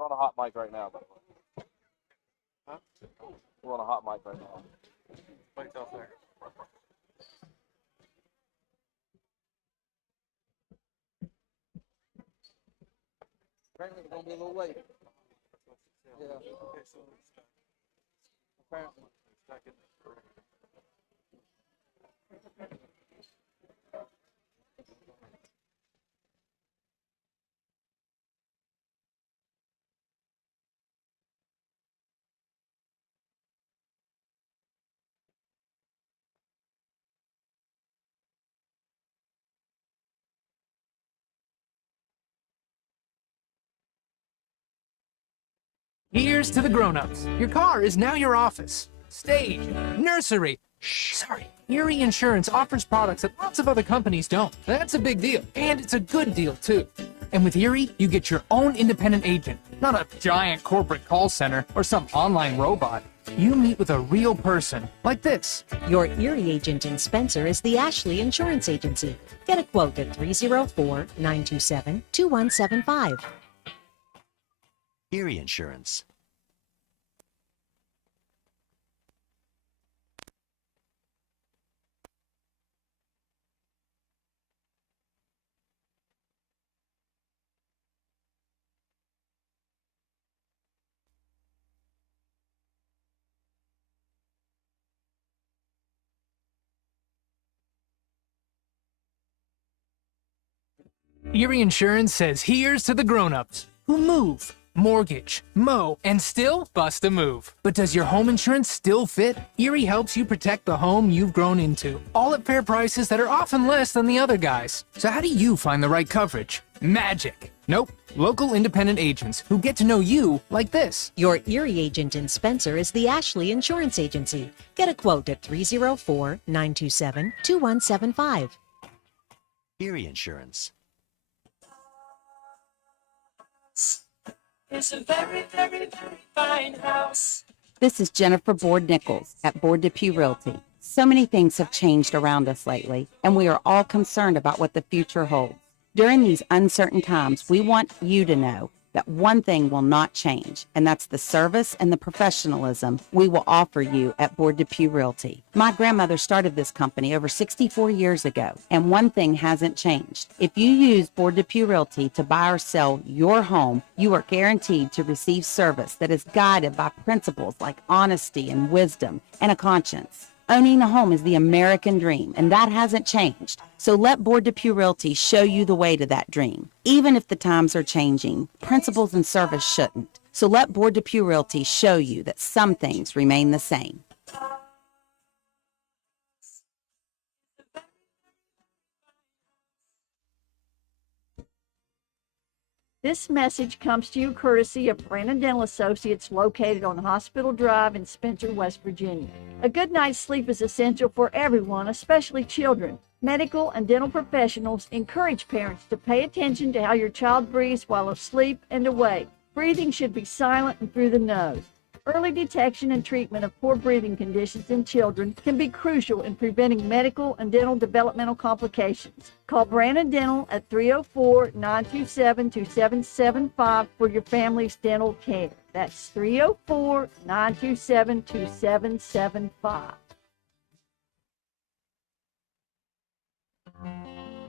We're on a hot mic right now, by the way. Huh? We're on a hot mic right now. Mic's out there. Apparently we're going to be a little late. Yeah. Okay, so apparently. Here's to the grown-ups. Your car is now your office, stage, nursery. Shh, sorry. Erie Insurance offers products that lots of other companies don't. That's a big deal, and it's a good deal, too. And with Erie, you get your own independent agent, not a giant corporate call center or some online robot. You meet with a real person, like this. Your Erie agent in Spencer is the Ashley Insurance Agency. Get a quote at 304-927-2175. Erie Insurance. Erie Insurance says here's to the grown-ups who move, mortgage, mow, and still bust a move. But does your home insurance still fit? Erie helps you protect the home you've grown into, all at fair prices that are often less than the other guys. So how do you find the right coverage? Magic. Nope. Local independent agents who get to know you like this. Your Erie agent in Spencer is the Ashley Insurance Agency. Get a quote at 304-927-2175. Erie Insurance. It's a very, very, very fine house. This is Jennifer Board-Nichols at Board Depew Realty. So many things have changed around us lately, and we are all concerned about what the future holds. During these uncertain times, we want you to know that one thing will not change, and that's the service and the professionalism we will offer you at Board Depew Realty. My grandmother started this company over 64 years ago, and one thing hasn't changed. If you use Board Depew Realty to buy or sell your home, you are guaranteed to receive service that is guided by principles like honesty and wisdom and a conscience. Owning a home is the American dream, and that hasn't changed. So let Board Depew Realty show you the way to that dream. Even if the times are changing, principles and service shouldn't. So let Board Depew Realty show you that some things remain the same. This message comes to you courtesy of Brandon Dental Associates located on Hospital Drive in Spencer, West Virginia. A good night's sleep is essential for everyone, especially children. Medical and dental professionals encourage parents to pay attention to how your child breathes while asleep and awake. Breathing should be silent and through the nose. Early detection and treatment of poor breathing conditions in children can be crucial in preventing medical and dental developmental complications. Call Brandon Dental at 304-927-2775 for your family's dental care. That's 304-927-2775.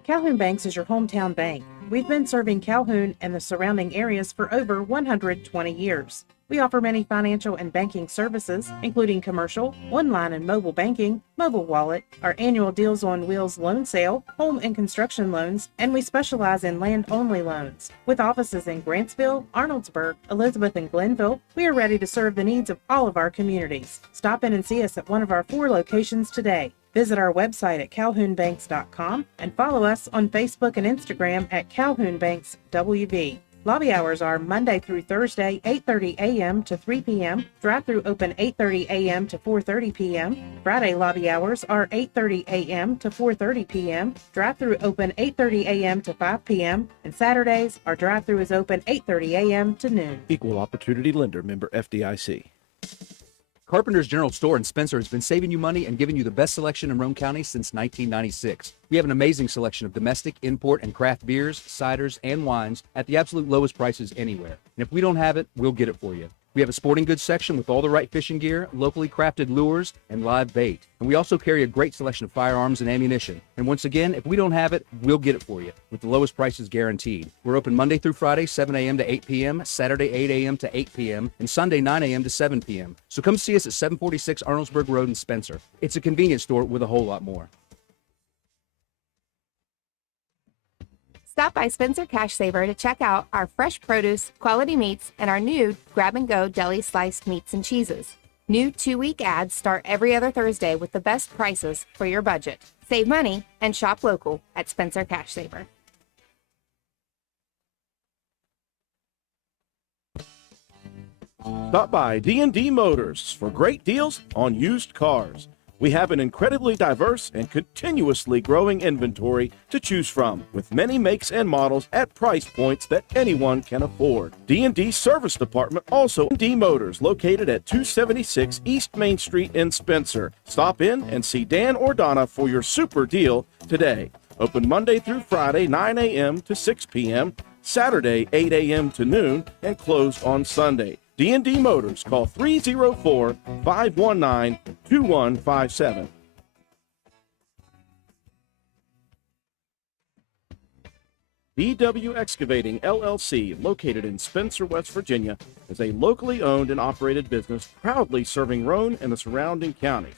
Calhoun Banks is your hometown bank. We've been serving Calhoun and the surrounding areas for over 120 years. We offer many financial and banking services, including commercial, online and mobile banking, mobile wallet, our annual Deals on Wheels loan sale, home and construction loans, and we specialize in land-only loans. With offices in Grantsville, Arnoldsburg, Elizabeth, and Glenville, we are ready to serve the needs of all of our communities. Stop in and see us at one of our 4 locations today. Visit our website at calhounbanks.com and follow us on Facebook and Instagram at Calhoun Banks WV. Lobby hours are Monday through Thursday, 8:30 a.m. to 3 p.m. Drive-through open 8:30 a.m. to 4:30 p.m. Friday lobby hours are 8:30 a.m. to 4:30 p.m. Drive-through open 8:30 a.m. to 5 p.m. And Saturdays, our drive-through is open 8:30 a.m. to noon. Equal Opportunity Lender, member FDIC. Carpenter's General Store in Spencer has been saving you money and giving you the best selection in Roane County since 1996. We have an amazing selection of domestic, import, and craft beers, ciders, and wines at the absolute lowest prices anywhere. And if we don't have it, we'll get it for you. We have a sporting goods section with all the right fishing gear, locally crafted lures, and live bait. And we also carry a great selection of firearms and ammunition. And once again, if we don't have it, we'll get it for you with the lowest prices guaranteed. We're open Monday through Friday, 7 a.m. to 8 p.m., Saturday, 8 a.m. to 8 p.m., and Sunday, 9 a.m. to 7 p.m. So come see us at 746 Arnoldsburg Road in Spencer. It's a convenience store with a whole lot more. Stop by Spencer Cash Saver to check out our fresh produce, quality meats, and our new grab-and-go deli sliced meats and cheeses. New 2-week ads start every other Thursday with the best prices for your budget. Save money and shop local at Spencer Cash Saver. Stop by D&D Motors for great deals on used cars. We have an incredibly diverse and continuously growing inventory to choose from, with many makes and models at price points that anyone can afford. D&D Service Department also D Motors, located at 276 East Main Street in Spencer. Stop in and see Dan or Donna for your super deal today. Open Monday through Friday, 9 a.m. to 6 p.m., Saturday, 8 a.m. to noon, and closed on Sunday. D&D Motors, call 304-519-2157. DW Excavating, LLC, located in Spencer, West Virginia, is a locally owned and operated business proudly serving Roane and the surrounding counties.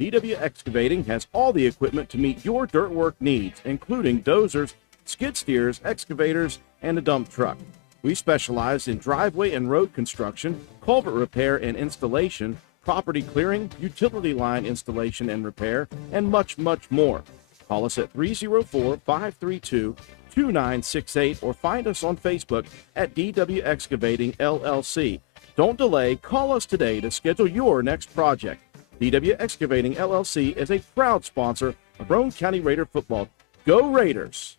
DW Excavating has all the equipment to meet your dirt work needs, including dozers, skid steers, excavators, and a dump truck. We specialize in driveway and road construction, culvert repair and installation, property clearing, utility line installation and repair, and much, much more. Call us at 304-532-2968 or find us on Facebook at DW Excavating LLC. Don't delay, call us today to schedule your next project. DW Excavating LLC is a proud sponsor of Roane County Raider football. Go Raiders!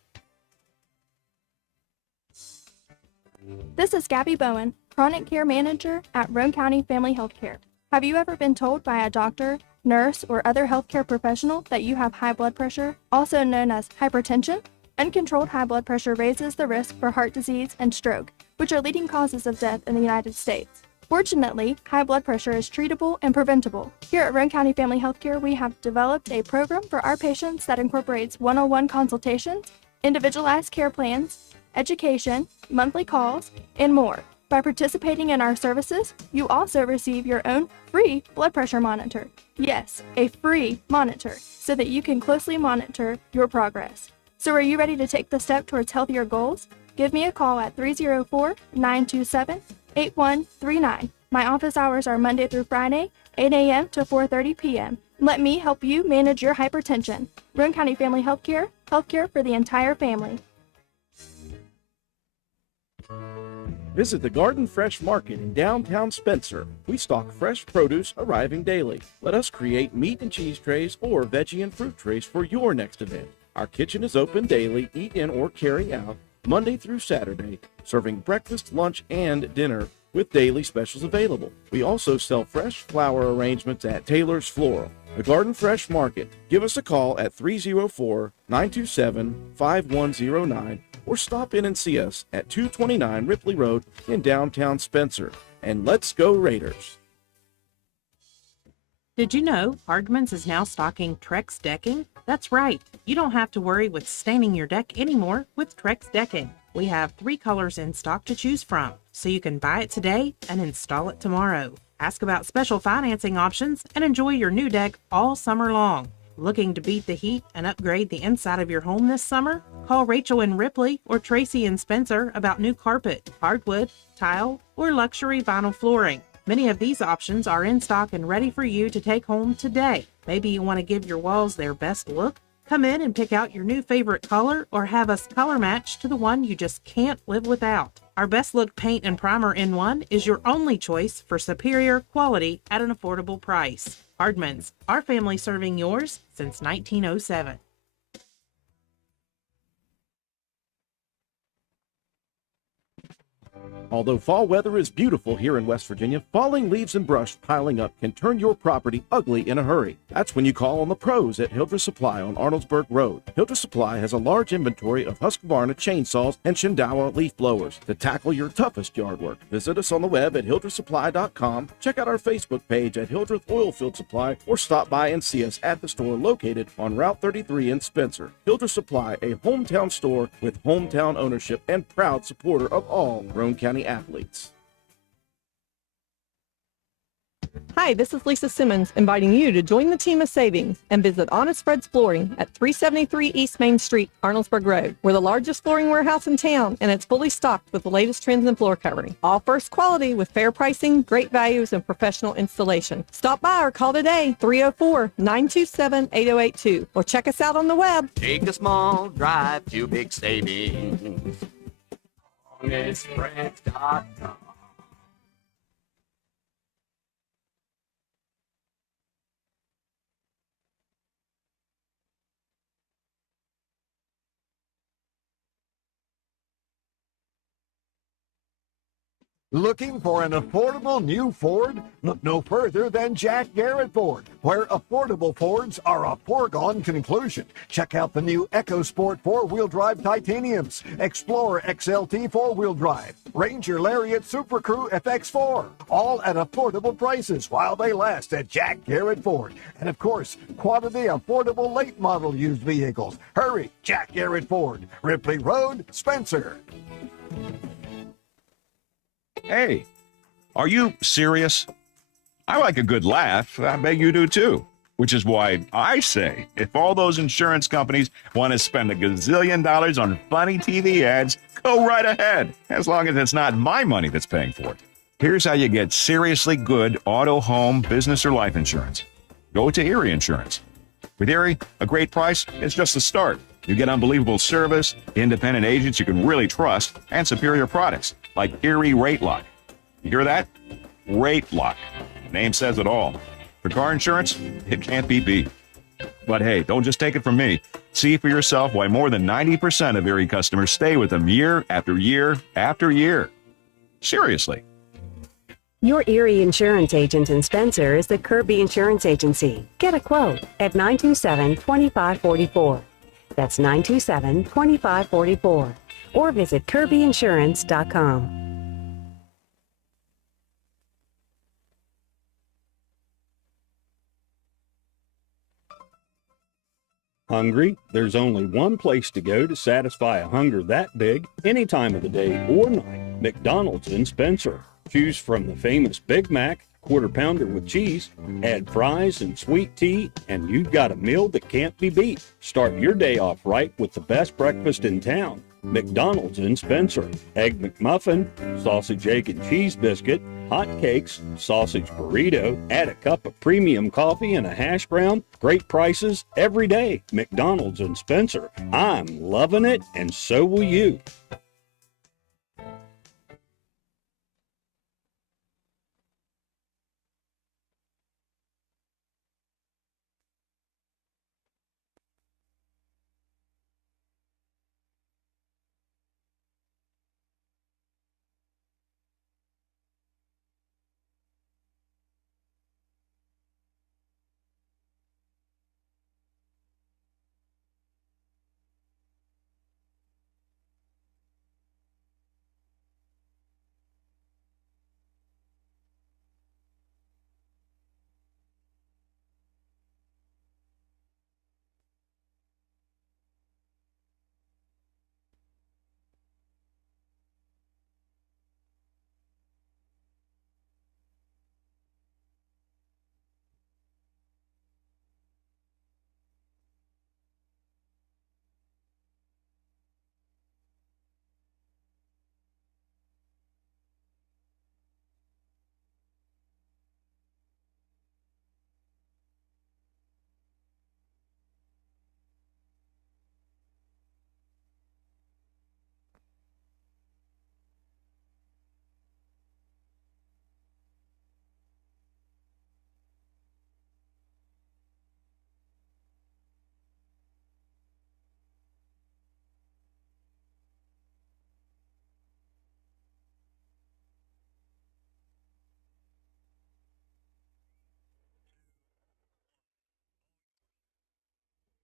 This is Gabby Bowen, Chronic Care Manager at Roane County Family Healthcare. Have you ever been told by a doctor, nurse, or other healthcare professional that you have high blood pressure, also known as hypertension? Uncontrolled high blood pressure raises the risk for heart disease and stroke, which are leading causes of death in the United States. Fortunately, high blood pressure is treatable and preventable. Here at Roane County Family Healthcare, we have developed a program for our patients that incorporates one-on-one consultations, individualized care plans, education, monthly calls, and more. By participating in our services, you also receive your own free blood pressure monitor. Yes, a free monitor, so that you can closely monitor your progress. So are you ready to take the step towards healthier goals? Give me a call at 304-927-8139. My office hours are Monday through Friday, 8 a.m. to 4:30 p.m. Let me help you manage your hypertension. Roane County Family Healthcare, healthcare for the entire family. Visit the Garden Fresh Market in downtown Spencer. We stock fresh produce arriving daily. Let us create meat and cheese trays or veggie and fruit trays for your next event. Our kitchen is open daily, eat in or carry out, Monday through Saturday, serving breakfast, lunch, and dinner with daily specials available. We also sell fresh flower arrangements at Taylor's Floral. The Garden Fresh Market. Give us a call at 304-927-5109 or stop in and see us at 229 Ripley Road in downtown Spencer. And let's go Raiders! Did you know Hardman's is now stocking Trex decking? That's right. You don't have to worry with staining your deck anymore with Trex decking. We have 3 colors in stock to choose from, so you can buy it today and install it tomorrow. Ask about special financing options and enjoy your new deck all summer long. Looking to beat the heat and upgrade the inside of your home this summer? Call Rachel in Ripley or Tracy in Spencer about new carpet, hardwood, tile, or luxury vinyl flooring. Many of these options are in stock and ready for you to take home today. Maybe you want to give your walls their best look? Come in and pick out your new favorite color or have us color match to the one you just can't live without. Our Best Look Paint and Primer in One is your only choice for superior quality at an affordable price. Hardman's, our family serving yours since 1907. Although fall weather is beautiful here in West Virginia, falling leaves and brush piling up can turn your property ugly in a hurry. That's when you call on the pros at Hildreth Supply on Arnoldsburg Road. Hildreth Supply has a large inventory of Husqvarna chainsaws and Shindawa leaf blowers to tackle your toughest yard work. Visit us on the web at hildrethsupply.com, check out our Facebook page at Hildreth Oilfield Supply, or stop by and see us at the store located on Route 33 in Spencer. Hildreth Supply, a hometown store with hometown ownership and proud supporter of all Roane County athletes. Hi, this is Lisa Simmons inviting you to join the team of savings and visit Honest Fred's Flooring at 373 East Main Street, Arnoldsburg Road. We're the largest flooring warehouse in town, and it's fully stocked with the latest trends in floor covering. All first quality with fair pricing, great values, and professional installation. Stop by or call today, 304-927-8082, or check us out on the web. Take a small drive to big savings. HonestFreds.com. Looking for an affordable new Ford? Look no further than Jack Garrett Ford, where affordable Fords are a foregone conclusion. Check out the new EcoSport four-wheel drive Titaniums, Explorer XLT four-wheel drive, Ranger Lariat Super Crew FX4, all at affordable prices while they last at Jack Garrett Ford. And of course, quality affordable late model used vehicles. Hurry, Jack Garrett Ford, Ripley Road, Spencer. Hey, are you serious? I like a good laugh. I bet you do too. Which is why I say, if all those insurance companies want to spend $1 gazillion on funny TV ads, go right ahead, as long as it's not my money that's paying for it. Here's how you get seriously good auto, home, business, or life insurance. Go to Erie Insurance. With Erie, a great price is just the start. You get unbelievable service, independent agents you can really trust, and superior products like Erie Rate Lock. You hear that? Rate Lock. The name says it all. For car insurance, it can't be beat. But hey, don't just take it from me. See for yourself why more than 90% of Erie customers stay with them year after year after year. Seriously. Your Erie Insurance agent in Spencer is the Kirby Insurance Agency. Get a quote at 927-2544. That's 927-2544. Or visit kirbyinsurance.com. Hungry? There's only one place to go to satisfy a hunger that big, any time of the day or night. McDonald's in Spencer. Choose from the famous Big Mac, Quarter Pounder with cheese, add fries and sweet tea, and you've got a meal that can't be beat. Start your day off right with the best breakfast in town. McDonald's in Spencer. Egg McMuffin, sausage, egg, and cheese biscuit, hot cakes, sausage burrito, add a cup of premium coffee and a hash brown. Great prices every day. McDonald's in Spencer. I'm loving it, and so will you.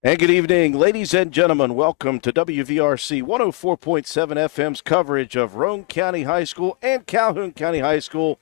And good evening, ladies and gentlemen. Welcome to WVRC 104.7 FM's coverage of Roane County High School and Calhoun County High School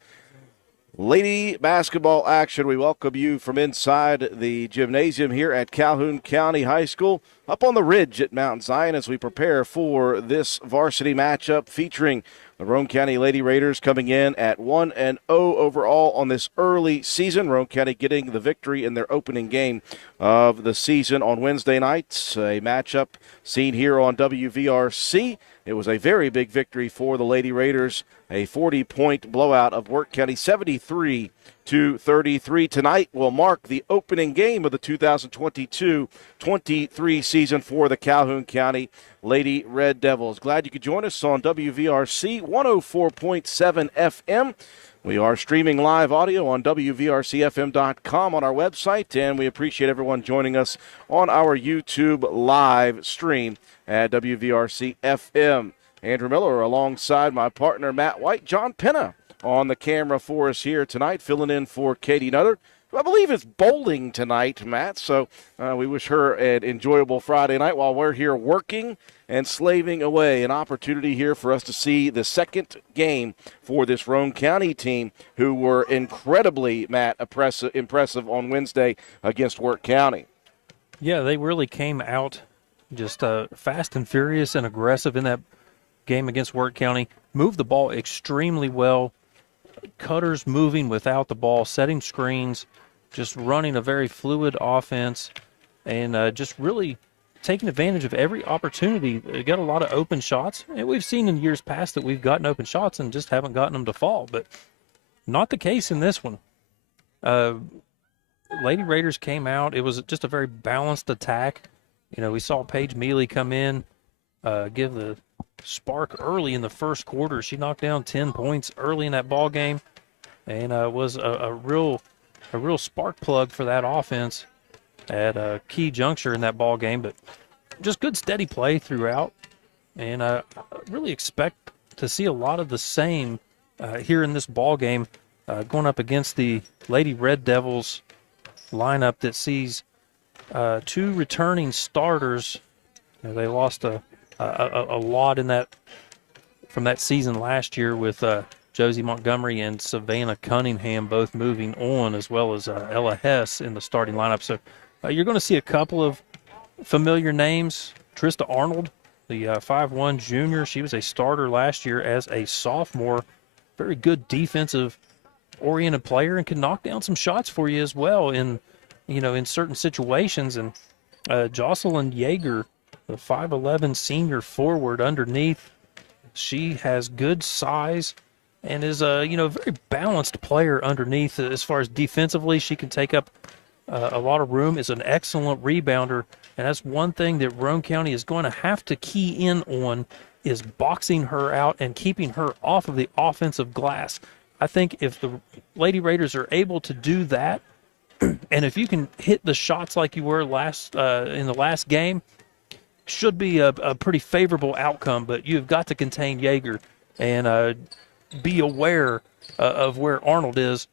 lady basketball action. We welcome you from inside the gymnasium here at Calhoun County High School, up on the ridge at Mount Zion, as we prepare for this varsity matchup featuring the Roane County Lady Raiders coming in at 1-0 overall on this early season. Roane County getting the victory in their opening game of the season on Wednesday night. A matchup seen here on WVRC. It was a very big victory for the Lady Raiders, a 40-point blowout of Work County, 73-33. Tonight will mark the opening game of the 2022-23 season for the Calhoun County Lady Red Devils. Glad you could join us on WVRC 104.7 FM. We are streaming live audio on WVRCFM.com on our website, and we appreciate everyone joining us on our YouTube live stream at WVRC-FM. Andrew Miller alongside my partner Matt White. John Penna on the camera for us here tonight, filling in for Katie Nutter, who I believe is bowling tonight, Matt. So we wish her an enjoyable Friday night while we're here working and slaving away. An opportunity here for us to see the second game for this Roane County team, who were incredibly, Matt, impressive on Wednesday against Work County. Yeah, they really came out just fast and furious and aggressive in that game against Work County. Moved the ball extremely well. Cutters moving without the ball, setting screens, just running a very fluid offense, and just really taking advantage of every opportunity. They got a lot of open shots, and we've seen in years past that we've gotten open shots and just haven't gotten them to fall, but not the case in this one. Lady Raiders came out. It was just a very balanced attack. You know, we saw Paige Mealy come in, give the spark early in the first quarter. She knocked down 10 points early in that ball game, and was a real spark plug for that offense at a key juncture in that ball game. But just good steady play throughout, and I really expect to see a lot of the same here in this ball game, going up against the Lady Red Devils lineup that sees two returning starters. You know, they lost a lot in that from that season last year with Josie Montgomery and Savannah Cunningham both moving on, as well as Ella Hess in the starting lineup. So you're going to see a couple of familiar names. Trista Arnold, the 5'1" junior, she was a starter last year as a sophomore. Very good defensive-oriented player and can knock down some shots for you as well in certain situations. And Jocelyn Yeager, the 5'11" senior forward underneath, she has good size and is a very balanced player underneath. As far as defensively, she can take up a lot of room, is an excellent rebounder, and that's one thing that Roane County is going to have to key in on, is boxing her out and keeping her off of the offensive glass. I think if the Lady Raiders are able to do that, and if you can hit the shots like you were in the last game, should be a pretty favorable outcome. But you've got to contain Yeager and be aware of where Arnold is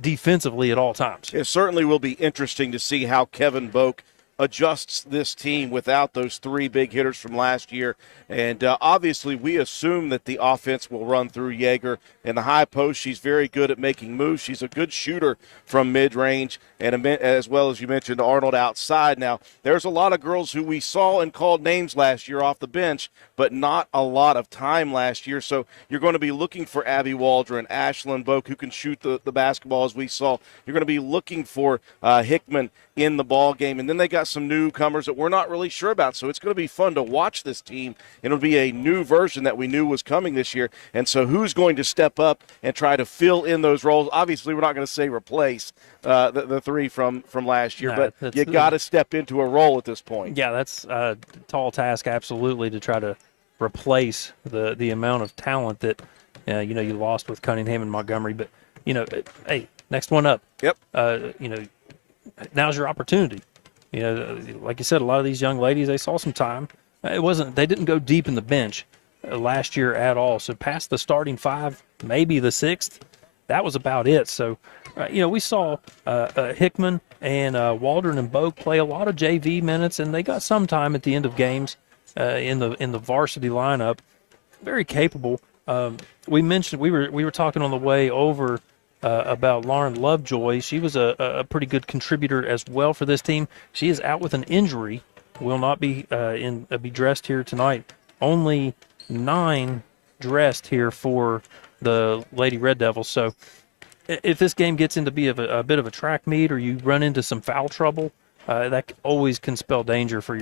defensively at all times. It certainly will be interesting to see how Kevin Boak adjusts this team without those three big hitters from last year. And obviously we assume that the offense will run through Yeager. In the high post, she's very good at making moves. She's a good shooter from mid-range, and as well as you mentioned, Arnold outside. Now, there's a lot of girls who we saw and called names last year off the bench, but not a lot of time last year. So you're going to be looking for Abby Waldron, Ashlyn Boak, who can shoot the basketball as we saw. You're going to be looking for Hickman in the ball game. And then they got some newcomers that we're not really sure about. So it's going to be fun to watch this team. It'll be a new version that we knew was coming this year. And so who's going to step up and try to fill in those roles? Obviously, we're not going to say replace the three from last year, but you got to step into a role at this point. Yeah, that's a tall task, absolutely, to try to replace the amount of talent that you lost with Cunningham and Montgomery. But hey, next one up. Yep. Now's your opportunity. Like you said, a lot of these young ladies, they saw some time. They didn't go deep in the bench last year at all. So past the starting five, maybe the sixth, that was about it. So, we saw Hickman and Waldron and Bogue play a lot of JV minutes, and they got some time at the end of games in the varsity lineup. Very capable. We mentioned we were talking on the way over about Lauren Lovejoy. She was a pretty good contributor as well for this team. She is out with an injury, will not be be dressed here tonight. Only 9 dressed here for the Lady Red Devils. So if this game gets into be a bit of a track meet, or you run into some foul trouble, that always can spell danger for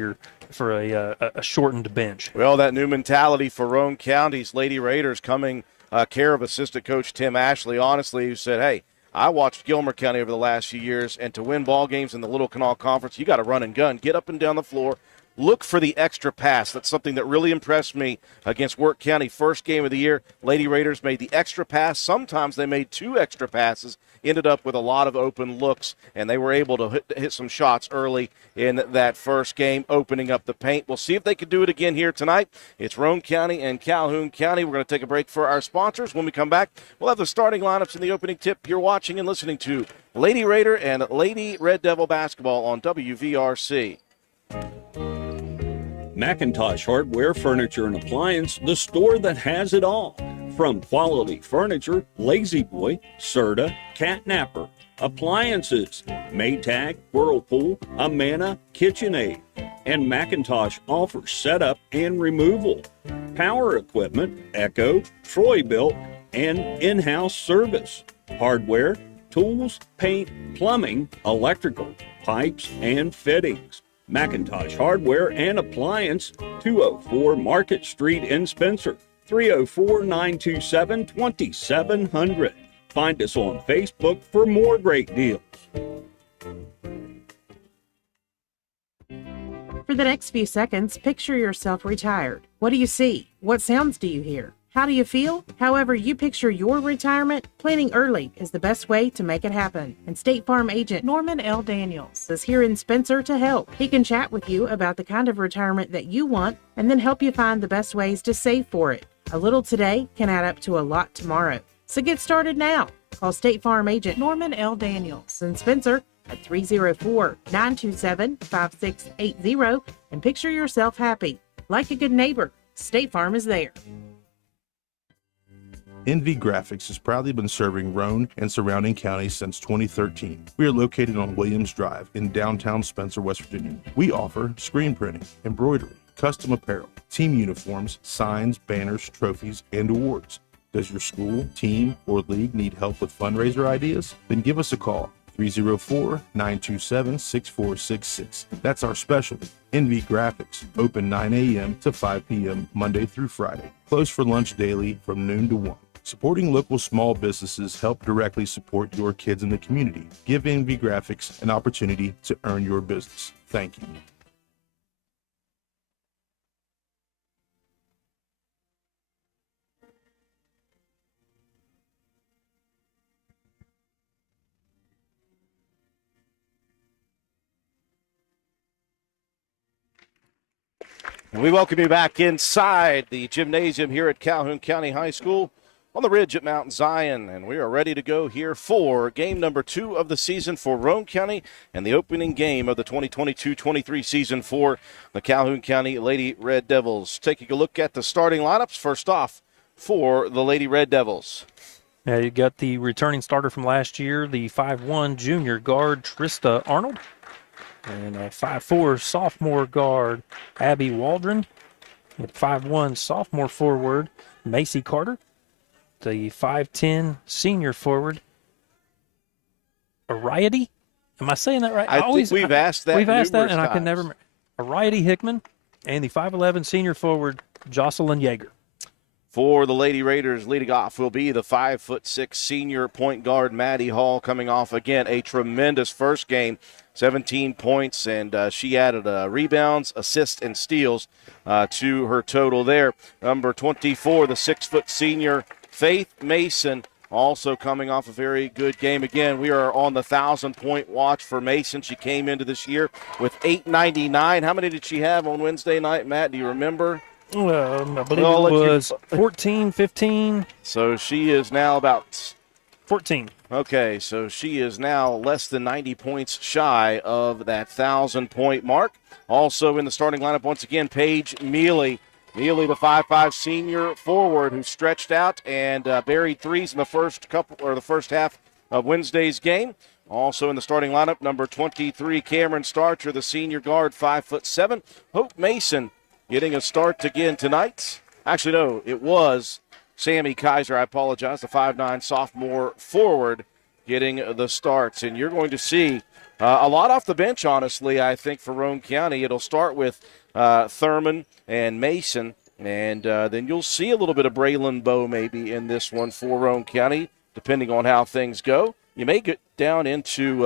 a shortened bench. Well, that new mentality for Roane County's Lady Raiders coming care of assistant coach Tim Ashley, honestly, who said, hey, I watched Gilmer County over the last few years, and to win ball games in the Little Canal Conference, you got to run and gun, get up and down the floor, look for the extra pass. That's something that really impressed me against Work County. First game of the year, Lady Raiders made the extra pass. Sometimes they made 2 extra passes, ended up with a lot of open looks, and they were able to hit some shots early in that first game, opening up the paint. We'll see if they can do it again here tonight. It's Roane County and Calhoun County. We're going to take a break for our sponsors. When we come back, we'll have the starting lineups in the opening tip. You're watching and listening to Lady Raider and Lady Red Devil basketball on WVRC. McIntosh Hardware, Furniture, and Appliance, the store that has it all. From quality furniture, Lazy Boy, Serta, Catnapper, appliances, Maytag, Whirlpool, Amana, KitchenAid, and McIntosh offers setup and removal, power equipment, Echo, Troy-Built, and in-house service, hardware, tools, paint, plumbing, electrical, pipes, and fittings. McIntosh Hardware and Appliance, 204 Market Street in Spencer, 304-927-2700. Find us on Facebook for more great deals. For the next few seconds, picture yourself retired. What do you see? What sounds do you hear? How do you feel? However you picture your retirement, planning early is the best way to make it happen. And State Farm agent Norman L. Daniels is here in Spencer to help. He can chat with you about the kind of retirement that you want and then help you find the best ways to save for it. A little today can add up to a lot tomorrow. So get started now. Call State Farm agent Norman L. Daniels in Spencer at 304-927-5680 and picture yourself happy. Like a good neighbor, State Farm is there. NV Graphics has proudly been serving Roane and surrounding counties since 2013. We are located on Williams Drive in downtown Spencer, West Virginia. We offer screen printing, embroidery, custom apparel, team uniforms, signs, banners, trophies, and awards. Does your school, team, or league need help with fundraiser ideas? Then give us a call. 304-927-6466. That's our specialty. NV Graphics, open 9 a.m. to 5 p.m. Monday through Friday. Closed for lunch daily from noon to 1. Supporting local small businesses help directly support your kids in the community. Give NV Graphics an opportunity to earn your business. Thank you. We welcome you back inside the gymnasium here at Calhoun County High School on the ridge at Mount Zion, and we are ready to go here for game number 2 of the season for Roane County and the opening game of the 2022-23 season for the Calhoun County Lady Red Devils. Taking a look at the starting lineups. First off, for the Lady Red Devils. Yeah, you got the returning starter from last year, the 5'1" junior guard Trista Arnold. And a 5'4" sophomore guard, Abby Waldron. With 5'1" sophomore forward, Macy Carter. The 5'10" senior forward, Ariety. Am I saying that right? I think we've asked that. We've asked that, and times. I can never remember. Ariety Hickman, and the 5'11" senior forward, Jocelyn Yeager. For the Lady Raiders, leading off will be the 5'6" senior point guard, Maddie Hall, coming off, again, a tremendous first game. 17 points, and she added rebounds, assists, and steals to her total there. Number 24, the 6' senior, Faith Mason, also coming off a very good game. Again, we are on the 1,000-point watch for Mason. She came into this year with 899. How many did she have on Wednesday night, Matt? Do you remember? I believe it was 14, 15. So she is now about 14. Okay, so she is now less than 90 points shy of that 1,000-point mark. Also in the starting lineup, once again, Paige Mealy. Mealy, the 5'5" senior forward who stretched out and buried threes in the first half of Wednesday's game. Also in the starting lineup, number 23, Cameron Starcher, the senior guard, 5'7". Hope Mason getting a start again tonight. Actually, no, it was Sammy Kaiser, I apologize, the 5'9" sophomore forward getting the starts. And you're going to see a lot off the bench, honestly, I think, for Roane County. It'll start with Thurman and Mason, and then you'll see a little bit of Braylon Bowe maybe in this one for Roane County, depending on how things go. You may get down into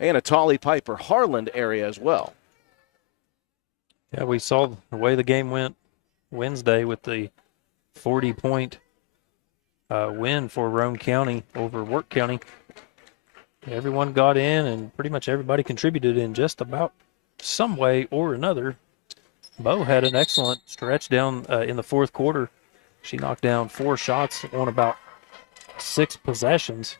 Anatoly Piper Harland area as well. Yeah, we saw the way the game went Wednesday with the 40-point win for Roane County over Work County. Everyone got in, and pretty much everybody contributed in just about some way or another. Bo had an excellent stretch down in the fourth quarter. She knocked down 4 shots on about 6 possessions.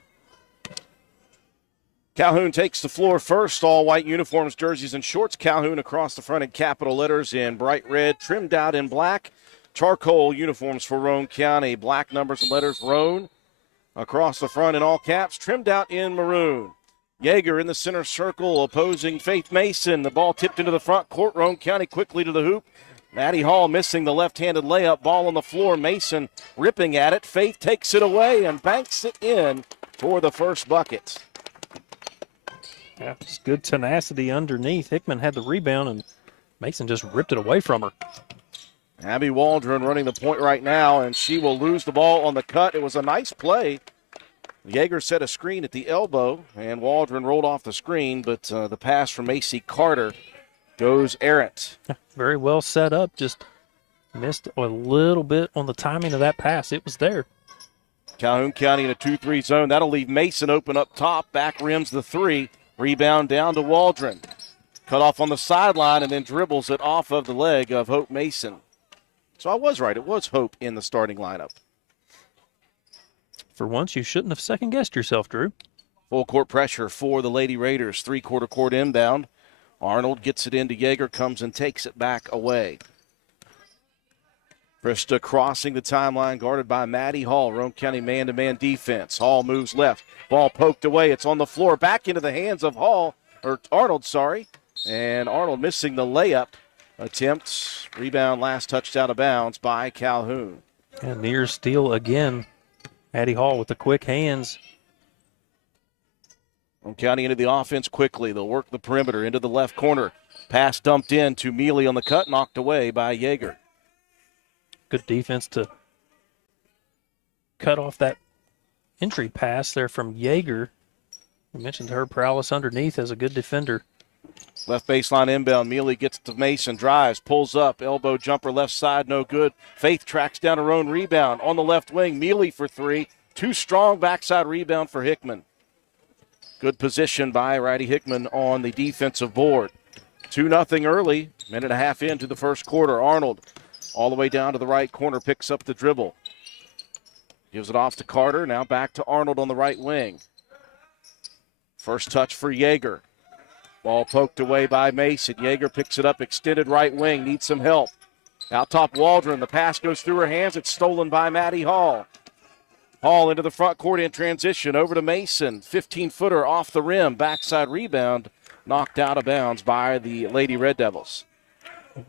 Calhoun takes the floor first. All white uniforms, jerseys, and shorts. Calhoun across the front in capital letters in bright red, trimmed out in black. Charcoal uniforms for Roane County. Black numbers and letters, Roane. Across the front in all caps, trimmed out in maroon. Yeager in the center circle, opposing Faith Mason. The ball tipped into the front court. Roane County quickly to the hoop. Maddie Hall missing the left-handed layup. Ball on the floor. Mason ripping at it. Faith takes it away and banks it in for the first bucket. Yeah, just good tenacity underneath. Hickman had the rebound, and Mason just ripped it away from her. Abby Waldron running the point right now, and she will lose the ball on the cut. It was a nice play. Yeager set a screen at the elbow, and Waldron rolled off the screen, but the pass from Macy Carter goes errant. Very well set up, just missed a little bit on the timing of that pass. It was there. Calhoun County in a 2-3 zone. That'll leave Mason open up top. Back rims the 3. Rebound down to Waldron. Cut off on the sideline and then dribbles it off of the leg of Hope Mason. So I was right. It was Hope in the starting lineup. For once, you shouldn't have second-guessed yourself, Drew. Full court pressure for the Lady Raiders. 3-quarter court inbound. Arnold gets it into Yeager, comes and takes it back away. Krista crossing the timeline, guarded by Maddie Hall. Roane County man-to-man defense. Hall moves left. Ball poked away. It's on the floor. Back into the hands of Arnold, sorry. And Arnold missing the layup attempt. Rebound last touched out of bounds by Calhoun. And near steal again. Maddie Hall with the quick hands. Roane County into the offense quickly. They'll work the perimeter into the left corner. Pass dumped in to Mealy on the cut, knocked away by Yeager. Good defense to cut off that entry pass there from Yeager. We mentioned her prowess underneath as a good defender. Left baseline inbound. Mealy gets to Mason, drives, pulls up, elbow jumper left side, no good. Faith tracks down her own rebound on the left wing. Mealy for 3. Too strong backside rebound for Hickman. Good position by Righty Hickman on the defensive board. 2-0 early, minute and a half into the first quarter. Arnold all the way down to the right corner, picks up the dribble. Gives it off to Carter, now back to Arnold on the right wing. First touch for Yeager. Ball poked away by Mason. Yeager picks it up, extended right wing, needs some help. Out top Waldron, the pass goes through her hands. It's stolen by Maddie Hall. Hall into the front court in transition, over to Mason. 15-footer off the rim, backside rebound, knocked out of bounds by the Lady Red Devils.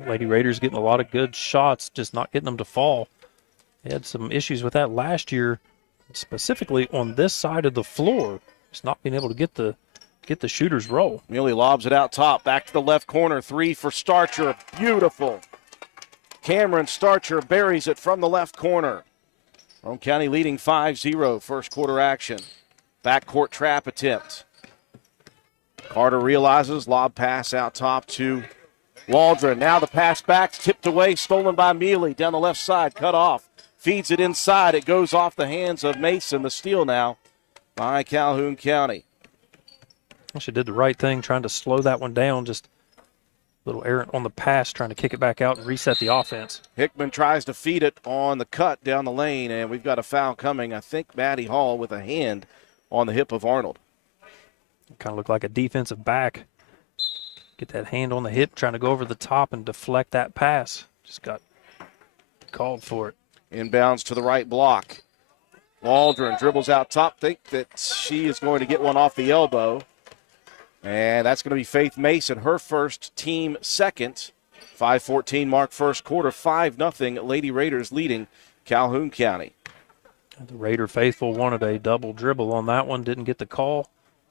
Lady Raiders getting a lot of good shots, just not getting them to fall. They had some issues with that last year, specifically on this side of the floor, just not being able to get the shooter's roll. Mealy lobs it out top, back to the left corner. 3 for Starcher, beautiful. Cameron Starcher buries it from the left corner. Roane County leading 5-0, first quarter action. Backcourt trap attempt. Carter realizes, lob pass out top to Waldron. Now the pass back, tipped away, stolen by Mealy. Down the left side, cut off. Feeds it inside. It goes off the hands of Mason. The steal now by Calhoun County. She did the right thing, trying to slow that one down. Just little errant on the pass, trying to kick it back out and reset the offense. Hickman tries to feed it on the cut down the lane, and we've got a foul coming. I think Maddie Hall with a hand on the hip of Arnold. Kind of looked like a defensive back. Get that hand on the hip, trying to go over the top and deflect that pass. Just got called for it. Inbounds to the right block. Waldron dribbles out top. Think that she is going to get one off the elbow. And that's going to be Faith Mason, her first, team second. 5:14 mark first quarter, 5-0 Lady Raiders leading Calhoun County. The Raider faithful wanted a double dribble on that one, didn't get the call.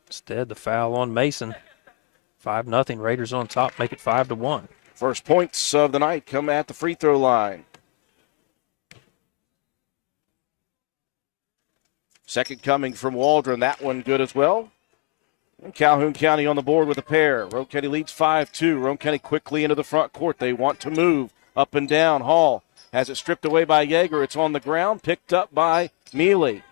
Instead, the foul on Mason. 5-0 Raiders on top, make it 5-1. First points of the night come at the free throw line. Second coming from Waldron, that one good as well. And Calhoun County on the board with a pair. Roane County leads 5-2. Roane County quickly into the front court. They want to move up and down. Hall has it stripped away by Yeager. It's on the ground, picked up by Mealy.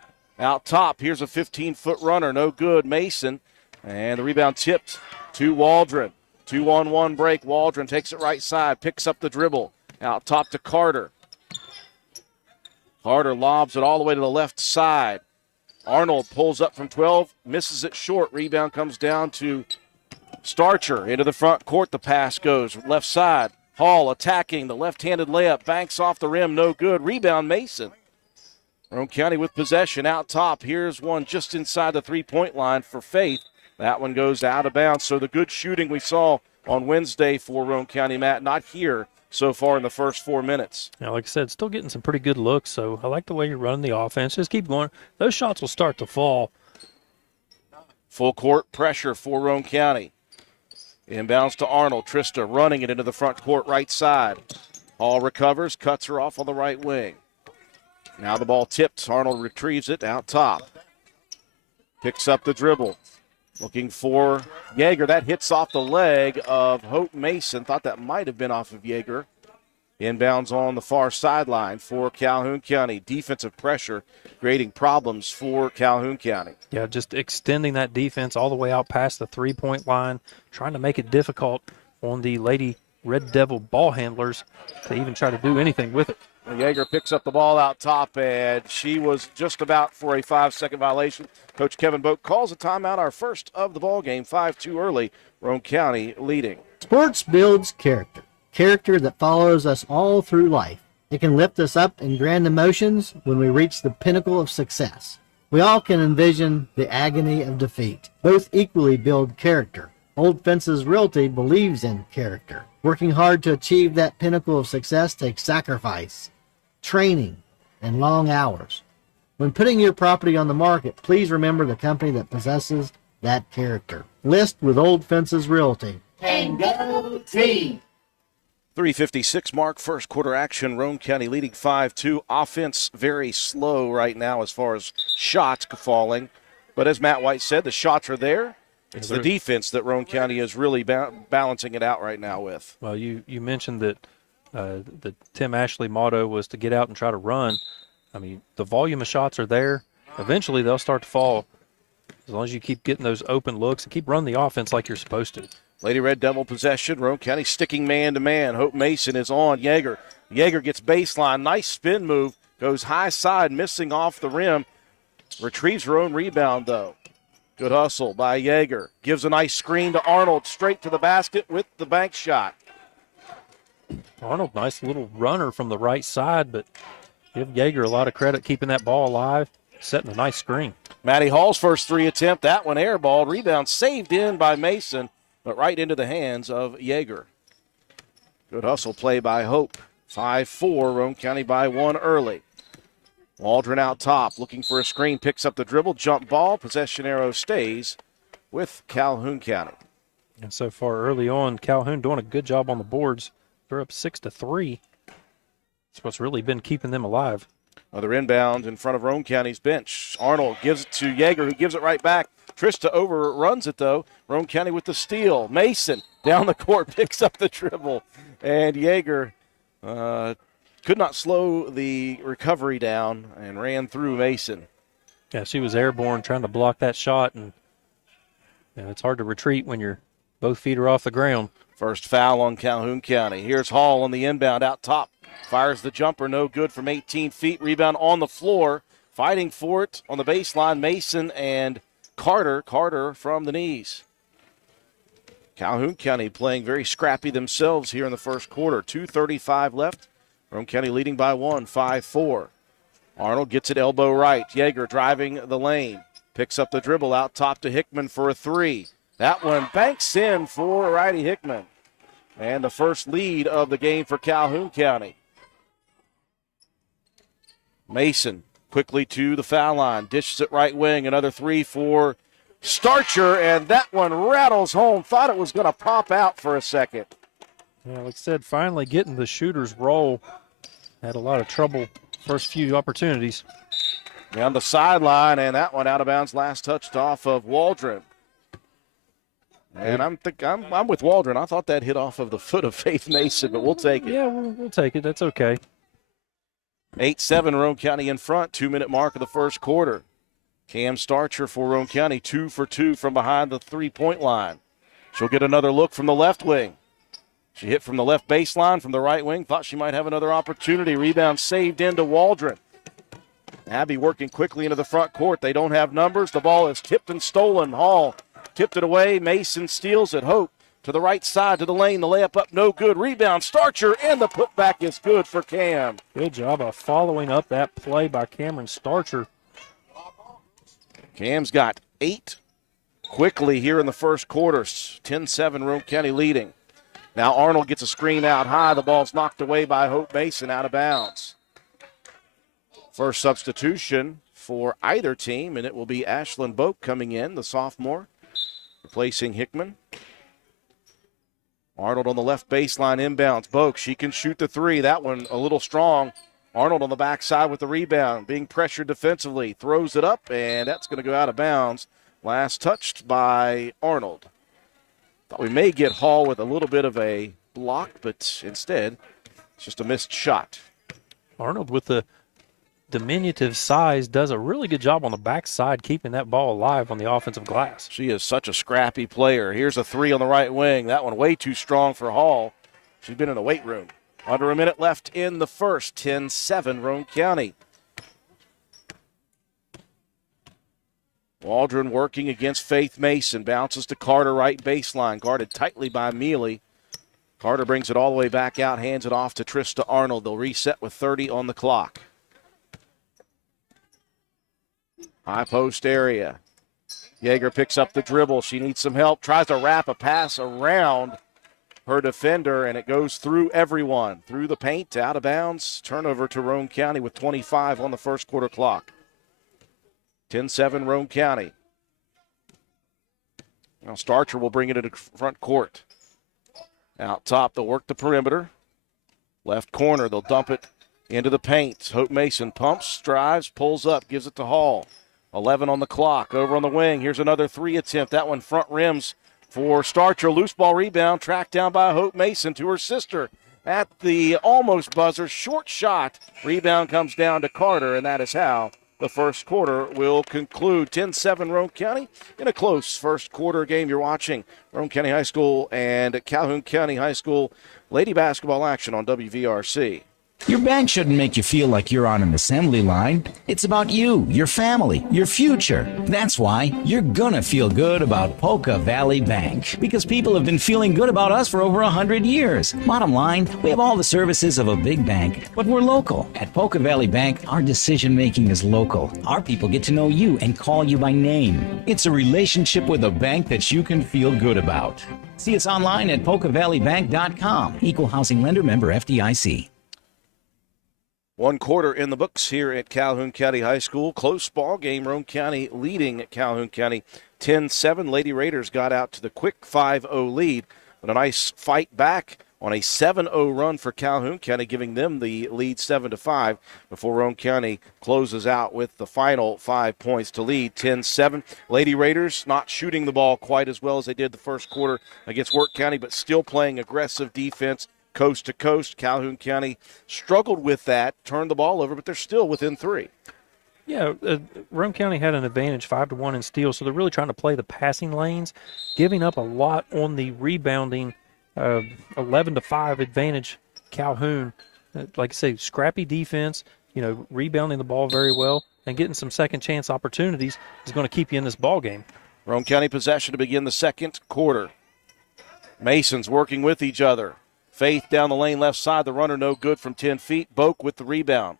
Out top, here's a 15-foot runner, no good. Mason, and the rebound tipped to Waldron. 2-on-1 break. Waldron takes it right side, picks up the dribble. Out top to Carter. Carter lobs it all the way to the left side. Arnold pulls up from 12, misses it short. Rebound comes down to Starcher. Into the front court, the pass goes left side. Hall attacking the left-handed layup, banks off the rim, no good. Rebound Mason. Roane County with possession out top. Here's one just inside the three-point line for Faith. That one goes out of bounds. So the good shooting we saw on Wednesday for Roane County, Matt, not here so far in the first 4 minutes. Now, like I said, still getting some pretty good looks, so I like the way you're running the offense. Just keep going. Those shots will start to fall. Full court pressure for Roane County. Inbounds to Arnold. Trista running it into the front court right side. Hall recovers, cuts her off on the right wing. Now the ball tipped. Arnold retrieves it out top. Picks up the dribble. Looking for Yeager. That hits off the leg of Hope Mason. Thought that might have been off of Yeager. Inbounds on the far sideline for Calhoun County. Defensive pressure creating problems for Calhoun County. Yeah, just extending that defense all the way out past the three-point line, trying to make it difficult on the Lady Red Devil ball handlers to even try to do anything with it. Yeager picks up the ball out top, and she was just about for a 5-second violation. Coach Kevin Boak calls a timeout, our first of the ball game, 5-2 early, Roane County leading. Sports builds character, character that follows us all through life. It can lift us up in grand emotions when we reach the pinnacle of success. We all can envision the agony of defeat. Both equally build character. Old Fences Realty believes in character. Working hard to achieve that pinnacle of success takes sacrifice, training, and long hours. When putting your property on the market, please remember the company that possesses that character. List with Old Fences Realty. And go team! 3:56 mark, first quarter action. Roane County leading 5-2. Offense very slow right now as far as shots falling. But as Matt White said, the shots are there. It's the defense that Roane County is really balancing it out right now with. Well, you mentioned that the Tim Ashley motto was to get out and try to run. I mean, the volume of shots are there. Eventually, they'll start to fall as long as you keep getting those open looks and keep running the offense like you're supposed to. Lady Red Devil possession. Roane County sticking man-to-man. Hope Mason is on Yeager. Yeager gets baseline. Nice spin move. Goes high side, missing off the rim. Retrieves her own rebound, though. Good hustle by Yeager. Gives a nice screen to Arnold. Straight to the basket with the bank shot. Arnold, nice little runner from the right side, but give Yeager a lot of credit keeping that ball alive, setting a nice screen. Maddie Hall's first three attempt. That one airballed. Rebound saved in by Mason, but right into the hands of Yeager. Good hustle play by Hope. 5-4, Roane County by one early. Waldron out top, looking for a screen, picks up the dribble, jump ball, possession arrow stays with Calhoun County. And so far early on, Calhoun doing a good job on the boards. They're up 6-3. That's what's really been keeping them alive. Another inbound in front of Roane County's bench. Arnold gives it to Yeager, who gives it right back. Trista overruns it, though. Roane County with the steal. Mason down the court, picks up the dribble. And Yeager could not slow the recovery down and ran through Mason. Yeah, she was airborne trying to block that shot, and it's hard to retreat when both feet are off the ground. First foul on Calhoun County. Here's Hall on the inbound out top. Fires the jumper, no good from 18 feet. Rebound on the floor. Fighting for it on the baseline, Mason and Carter. Carter from the knees. Calhoun County playing very scrappy themselves here in the first quarter. 2:35 left. Roane County leading by 1, 5-4. Arnold gets it elbow right. Yeager driving the lane. Picks up the dribble out top to Hickman for a three. That one banks in for Riley Hickman. And the first lead of the game for Calhoun County. Mason quickly to the foul line. Dishes it right wing. Another three for Starcher, and that one rattles home. Thought it was going to pop out for a second. Yeah, like I said, finally getting the shooter's roll. Had a lot of trouble first few opportunities. On the sideline, and that one out of bounds. Last touched off of Waldron. And I'm with Waldron. I thought that hit off of the foot of Faith Mason, but we'll take it. Yeah, we'll take it. That's okay. 8-7, Roane County in front. 2-minute mark of the first quarter. Cam Starcher for Roane County, 2 for 2 from behind the three-point line. She'll get another look from the left wing. She hit from the left baseline, from the right wing. Thought she might have another opportunity. Rebound saved into Waldron. Abby working quickly into the front court. They don't have numbers. The ball is tipped and stolen. Hall tipped it away. Mason steals it. Hope to the right side to the lane. The layup up, no good. Rebound, Starcher, and the putback is good for Cam. Good job of following up that play by Cameron Starcher. Cam's got 8 quickly here in the first quarter. 10-7, Roane County leading. Now Arnold gets a screen out high. The ball's knocked away by Hope Mason, out of bounds. First substitution for either team, and it will be Ashlyn Boak coming in, the sophomore, replacing Hickman. Arnold on the left baseline inbounds. Boak, she can shoot the three. That one a little strong. Arnold on the backside with the rebound, being pressured defensively. Throws it up, and that's going to go out of bounds. Last touched by Arnold. Thought we may get Hall with a little bit of a block, but instead, it's just a missed shot. Arnold with the diminutive size does a really good job on the backside keeping that ball alive on the offensive glass. She is such a scrappy player. Here's a three on the right wing. That one way too strong for Hall. She's been in the weight room. Under a minute left in the first. 10-7, Roane County. Waldron working against Faith Mason. Bounces to Carter, right baseline. Guarded tightly by Mealy. Carter brings it all the way back out, hands it off to Trista Arnold. They'll reset with 30 on the clock. High post area. Yeager picks up the dribble. She needs some help. Tries to wrap a pass around her defender, and it goes through everyone. Through the paint, out of bounds. Turnover to Roane County with 25 on the first quarter clock. 10-7 Roane County. Now Starcher will bring it into front court. Out top, they'll work the perimeter. Left corner, they'll dump it into the paint. Hope Mason pumps, drives, pulls up, gives it to Hall. 11 on the clock. Over on the wing, here's another three attempt. That one front rims for Starcher. Loose ball rebound, tracked down by Hope Mason to her sister at the almost buzzer. Short shot. Rebound comes down to Carter, and that is how the first quarter will conclude. 10-7 Roane County in a close first quarter game. You're watching Roane County High School and Calhoun County High School lady basketball action on WVRC. Your bank shouldn't make you feel like you're on an assembly line. It's about you, your family, your future. That's why you're gonna feel good about Polka Valley Bank, because people have been feeling good about us for over 100 years. Bottom line, we have all the services of a big bank, but we're local. At Polka Valley Bank, our decision-making is local. Our people get to know you and call you by name. It's a relationship with a bank that you can feel good about. See us online at polkavalleybank.com. Equal housing lender, member FDIC. 1 quarter in the books here at Calhoun County High School. Close ball game. Roane County leading at Calhoun County 10-7. Lady Raiders got out to the quick 5-0 lead, but a nice fight back on a 7-0 run for Calhoun County, giving them the lead 7-5 before Roane County closes out with the final 5 points to lead 10-7. Lady Raiders not shooting the ball quite as well as they did the first quarter against Work County, but still playing aggressive defense. Coast to coast. Calhoun County struggled with that, turned the ball over, but they're still within 3. Yeah, Roane County had an advantage 5-1 in steals, so they're really trying to play the passing lanes, giving up a lot on the rebounding 11-5 advantage Calhoun. Like I say, scrappy defense, rebounding the ball very well and getting some second chance opportunities is going to keep you in this ball game. Roane County possession to begin the second quarter. Masons working with each other. Faith down the lane left side. The runner no good from 10 feet. Boak with the rebound.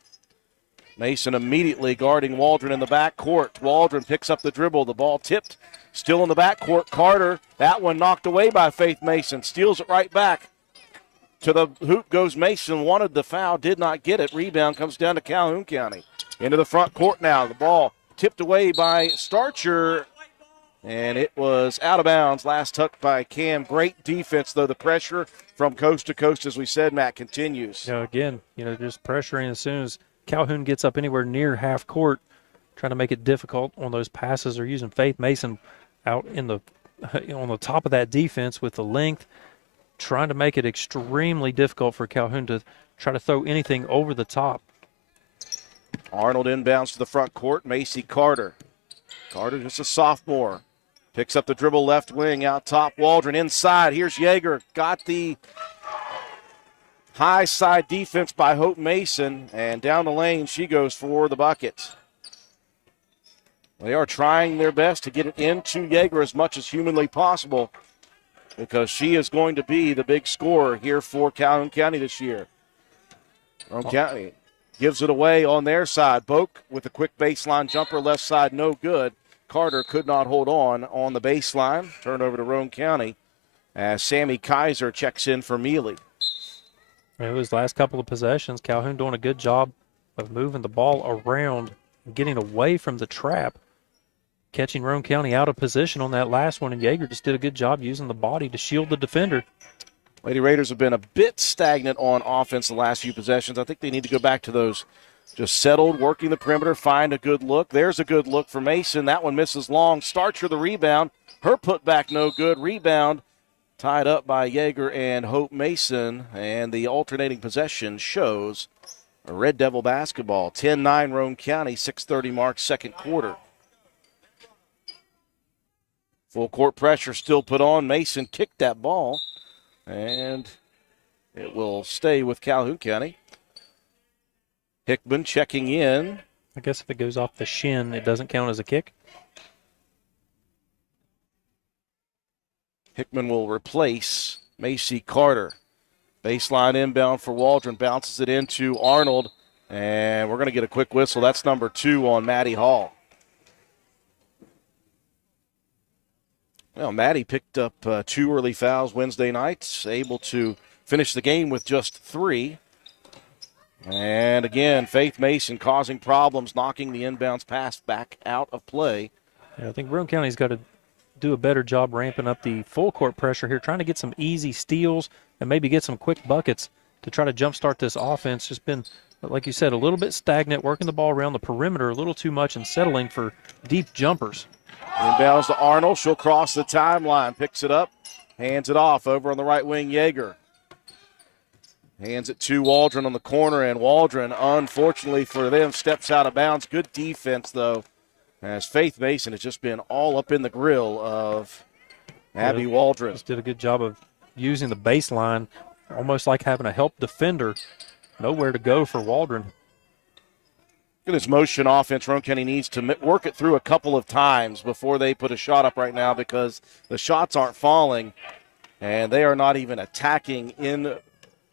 Mason immediately guarding Waldron in the backcourt. Waldron picks up the dribble. The ball tipped. Still in the backcourt. Carter. That one knocked away by Faith Mason. Steals it right back. To the hoop goes Mason. Wanted the foul. Did not get it. Rebound comes down to Calhoun County. Into the front court now. The ball tipped away by Starcher. And it was out of bounds. Last tucked by Cam. Great defense, though. The pressure from coast to coast, as we said, Matt, continues. Again, just pressuring as soon as Calhoun gets up anywhere near half court, trying to make it difficult on those passes. They're using Faith Mason out on the top of that defense with the length, trying to make it extremely difficult for Calhoun to try to throw anything over the top. Arnold inbounds to the front court. Macy Carter. Carter just a sophomore. Picks up the dribble left wing out top. Waldron inside. Here's Yeager. Got the high side defense by Hope Mason. And down the lane she goes for the bucket. They are trying their best to get it into Yeager as much as humanly possible, because she is going to be the big scorer here for Calhoun County this year. Roane County gives it away on their side. Boak with a quick baseline jumper left side, no good. Carter could not hold on the baseline. Turnover to Roane County as Sammy Kaiser checks in for Mealy. Those last couple of possessions, Calhoun doing a good job of moving the ball around and getting away from the trap, catching Roane County out of position on that last one, and Yeager just did a good job using the body to shield the defender. Lady Raiders have been a bit stagnant on offense the last few possessions. I think they need to go back to those just settled, working the perimeter, find a good look. There's a good look for Mason. That one misses long. Starcher the rebound. Her putback no good. Rebound tied up by Yeager and Hope Mason, and the alternating possession shows a Red Devil basketball. 10-9 Roane County, 6:30 mark, second quarter. Full court pressure still put on. Mason kicked that ball, and it will stay with Calhoun County. Hickman checking in. I guess if it goes off the shin, it doesn't count as a kick. Hickman will replace Macy Carter. Baseline inbound for Waldron. Bounces it into Arnold, and we're going to get a quick whistle. That's number 2 on Maddie Hall. Well, Maddie picked up 2 early fouls Wednesday night, able to finish the game with just 3. And again, Faith Mason causing problems, knocking the inbounds pass back out of play. I think Roane County's got to do a better job ramping up the full court pressure here, trying to get some easy steals and maybe get some quick buckets to try to jumpstart this offense. Just been, like you said, a little bit stagnant, working the ball around the perimeter a little too much and settling for deep jumpers. Inbounds to Arnold. She'll cross the timeline, picks it up, hands it off over on the right wing, Yeager. Hands it to Waldron on the corner, and Waldron, unfortunately for them, steps out of bounds. Good defense, though, as Faith Mason has just been all up in the grill of Abby Waldron. Just did a good job of using the baseline, almost like having a help defender. Nowhere to go for Waldron. Look at this motion offense. Roane County needs to work it through a couple of times before they put a shot up right now, because the shots aren't falling, and they are not even attacking in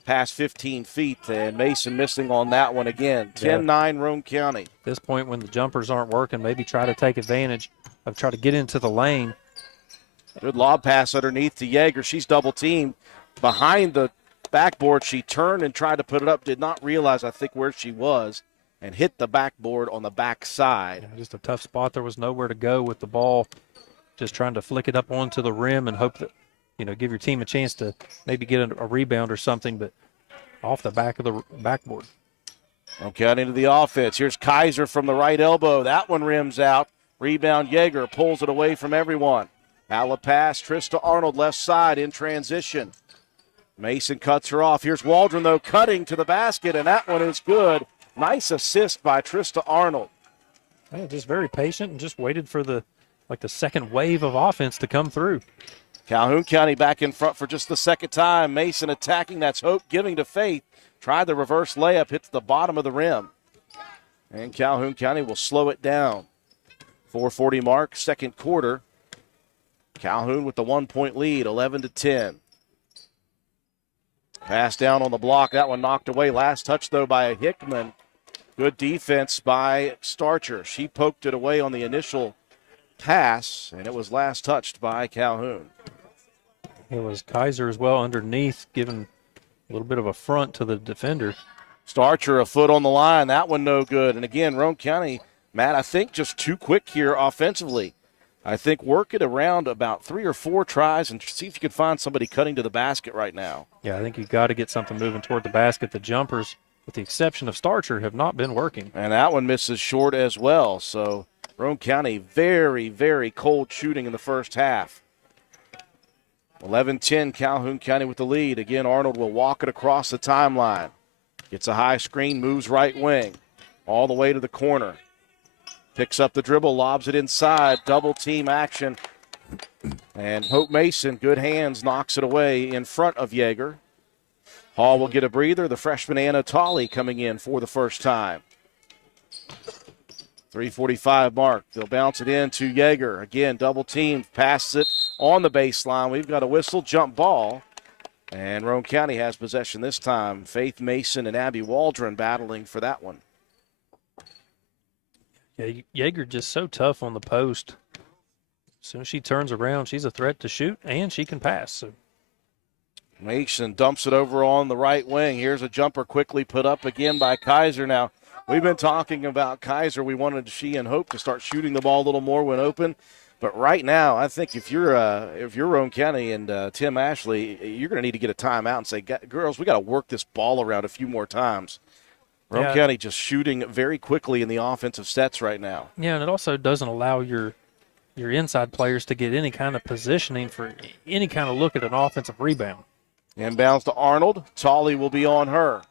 past 15 feet, and Mason missing on that one again. 10-9 Roane County. At this point, when the jumpers aren't working, maybe try to take advantage of try to get into the lane. Good lob pass underneath to Yeager. She's double-teamed behind the backboard. She turned and tried to put it up, did not realize, I think, where she was, and hit the backboard on the backside. Just a tough spot. There was nowhere to go with the ball. Just trying to flick it up onto the rim and hope that, give your team a chance to maybe get a rebound or something, but off the back of the backboard. Okay, into the offense. Here's Kaiser from the right elbow. That one rims out. Rebound, Yeager pulls it away from everyone. Outlet pass, Trista Arnold left side in transition. Mason cuts her off. Here's Waldron, though, cutting to the basket, and that one is good. Nice assist by Trista Arnold. Just very patient and just waited for the second wave of offense to come through. Calhoun County back in front for just the second time. Mason attacking. That's Hope giving to Faith. Tried the reverse layup, hits the bottom of the rim. And Calhoun County will slow it down. 4:40 mark, second quarter. Calhoun with the 1-point lead, 11-10. Pass down on the block. That one knocked away. Last touch, though, by Hickman. Good defense by Starcher. She poked it away on the initial pass, and it was last touched by Calhoun. It was Kaiser as well underneath, giving a little bit of a front to the defender. Starcher a foot on the line. That one no good. And again, Roane County, Matt, I think just too quick here offensively. I think work it around about 3 or 4 tries and see if you can find somebody cutting to the basket right now. Yeah, I think you've got to get something moving toward the basket. The jumpers, with the exception of Starcher, have not been working. And that one misses short as well. So Roane County very, very cold shooting in the first half. 11-10, Calhoun County with the lead. Again, Arnold will walk it across the timeline. Gets a high screen, moves right wing, all the way to the corner. Picks up the dribble, lobs it inside, double team action. And Hope Mason, good hands, knocks it away in front of Yeager. Hall will get a breather. The freshman Anna Tolley coming in for the first time. 3:45 mark. They'll bounce it in to Yeager. Again, double team, passes it on the baseline. We've got a whistle, jump ball. And Roane County has possession this time. Faith Mason and Abby Waldron battling for that one. Yeah, Yeager just so tough on the post. As soon as she turns around, she's a threat to shoot, and she can pass. So. Mason dumps it over on the right wing. Here's a jumper quickly put up again by Kaiser. Now, we've been talking about Kaiser. We wanted she and Hope to start shooting the ball a little more when open. But right now, I think if you're Roane County and Tim Ashley, you're going to need to get a timeout and say, girls, we got to work this ball around a few more times. Roane County just shooting very quickly in the offensive sets right now. Yeah, and it also doesn't allow your inside players to get any kind of positioning for any kind of look at an offensive rebound. Inbounds to Arnold. Tolley will be on her.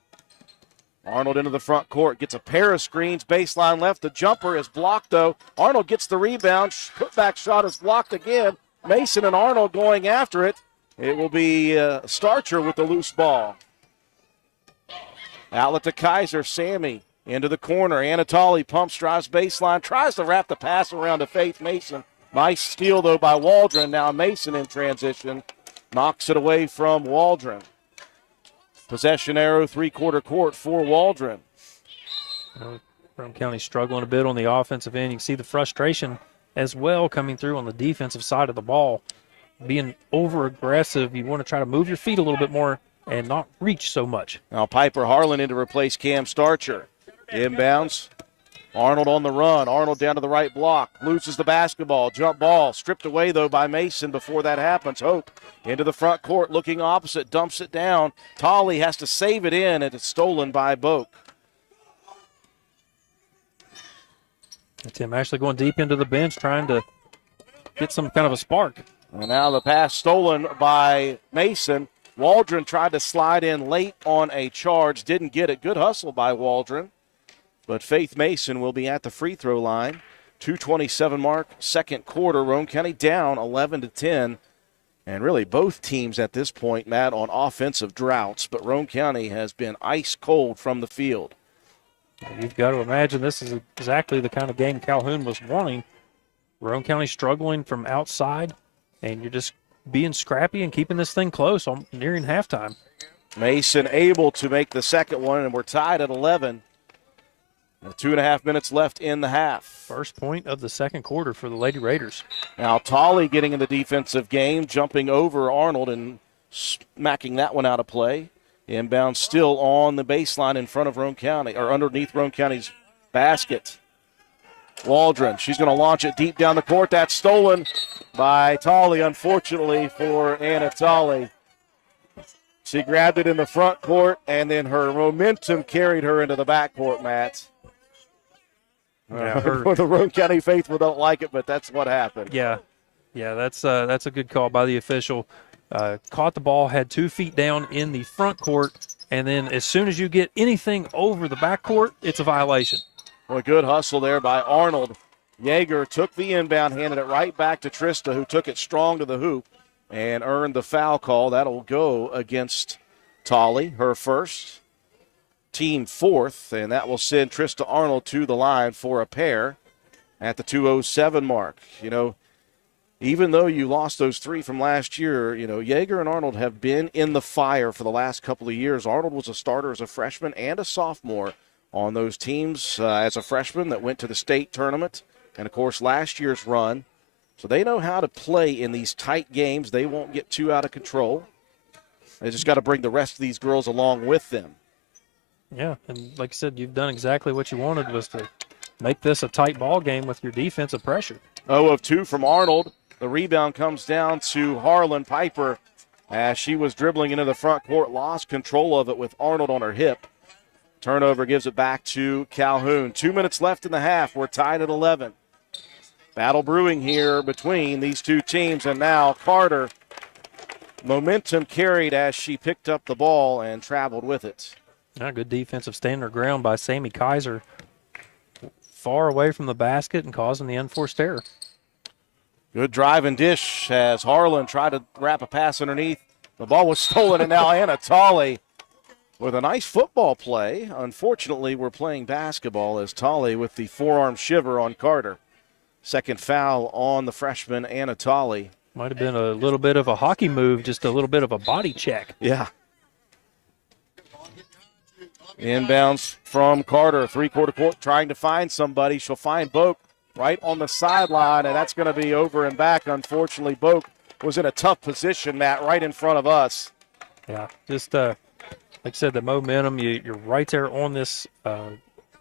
Arnold into the front court, gets a pair of screens, baseline left. The jumper is blocked, though. Arnold gets the rebound. Putback shot is blocked again. Mason and Arnold going after it. It will be Starcher with the loose ball. Outlet to Kaiser. Sammy into the corner. Anatoly pumps, drives baseline, tries to wrap the pass around to Faith Mason. Nice steal, though, by Waldron. Now Mason in transition. Knocks it away from Waldron. Possession arrow, three-quarter court for Waldron. Roane County struggling a bit on the offensive end. You can see the frustration as well coming through on the defensive side of the ball. Being over-aggressive, you want to try to move your feet a little bit more and not reach so much. Now Piper Harlan in to replace Cam Starcher. Inbounds. Arnold on the run. Arnold down to the right block. Loses the basketball. Jump ball. Stripped away, though, by Mason before that happens. Hope into the front court, looking opposite. Dumps it down. Tolley has to save it in, and it's stolen by Boak. Tim Ashley going deep into the bench, trying to get some kind of a spark. And now the pass stolen by Mason. Waldron tried to slide in late on a charge. Didn't get it. Good hustle by Waldron. But Faith Mason will be at the free throw line. 2:27 mark, second quarter. Roane County down 11-10. And really both teams at this point, Matt, on offensive droughts. But Roane County has been ice cold from the field. You've got to imagine this is exactly the kind of game Calhoun was wanting. Roane County struggling from outside, and you're just being scrappy and keeping this thing close on nearing halftime. Mason able to make the second one, and we're tied at 11. 2.5 minutes left in the half. First point of the second quarter for the Lady Raiders. Now Tolley getting in the defensive game, jumping over Arnold and smacking that one out of play. Inbound still on the baseline in front of Roane County, or underneath Roane County's basket. Waldron, she's going to launch it deep down the court. That's stolen by Tolley, unfortunately for Anna Tolley. She grabbed it in the front court, and then her momentum carried her into the backcourt, Matt. Yeah, the Roane County faithful don't like it, but that's what happened. Yeah, that's a good call by the official. Caught the ball, had 2 feet down in the front court, and then as soon as you get anything over the backcourt, it's a violation. Well, a good hustle there by Arnold. Yeager took the inbound, handed it right back to Trista, who took it strong to the hoop. and earned the foul call. That'll go against Tolley, her first, team fourth, and that will send Trista Arnold to the line for a pair at the 2:07 mark. You know, even though you lost those three from last year, you know, Yeager and Arnold have been in the fire for the last couple of years. Arnold was a starter as a freshman and a sophomore on those teams as a freshman that went to the state tournament and, of course, last year's run. So they know how to play in these tight games. They won't get too out of control. They just got to bring the rest of these girls along with them. Yeah, and like I said, you've done exactly what you wanted, was to make this a tight ball game with your defensive pressure. 0 of 2 from Arnold. The rebound comes down to Harlan Piper as she was dribbling into the front court, lost control of it with Arnold on her hip. Turnover gives it back to Calhoun. 2 minutes left in the half. We're tied at 11. Battle brewing here between these two teams, and now Carter. Momentum carried as she picked up the ball and traveled with it. Yeah, good defensive stand her ground by Sammy Kaiser. Far away from the basket and causing the unforced error. Good drive and dish as Harlan tried to wrap a pass underneath. The ball was stolen, and now Anna Tolley with a nice football play. Unfortunately, we're playing basketball as Tolley with the forearm shiver on Carter. Second foul on the freshman, Anna Tolley. Might have been a little bit of a hockey move, just a little bit of a body check. Yeah. Inbounds from Carter, three-quarter court, trying to find somebody. She'll find Boak right on the sideline, and that's going to be over and back. Unfortunately, Boak was in a tough position, Matt, right in front of us. Yeah, just like I said, the momentum, you're right there on this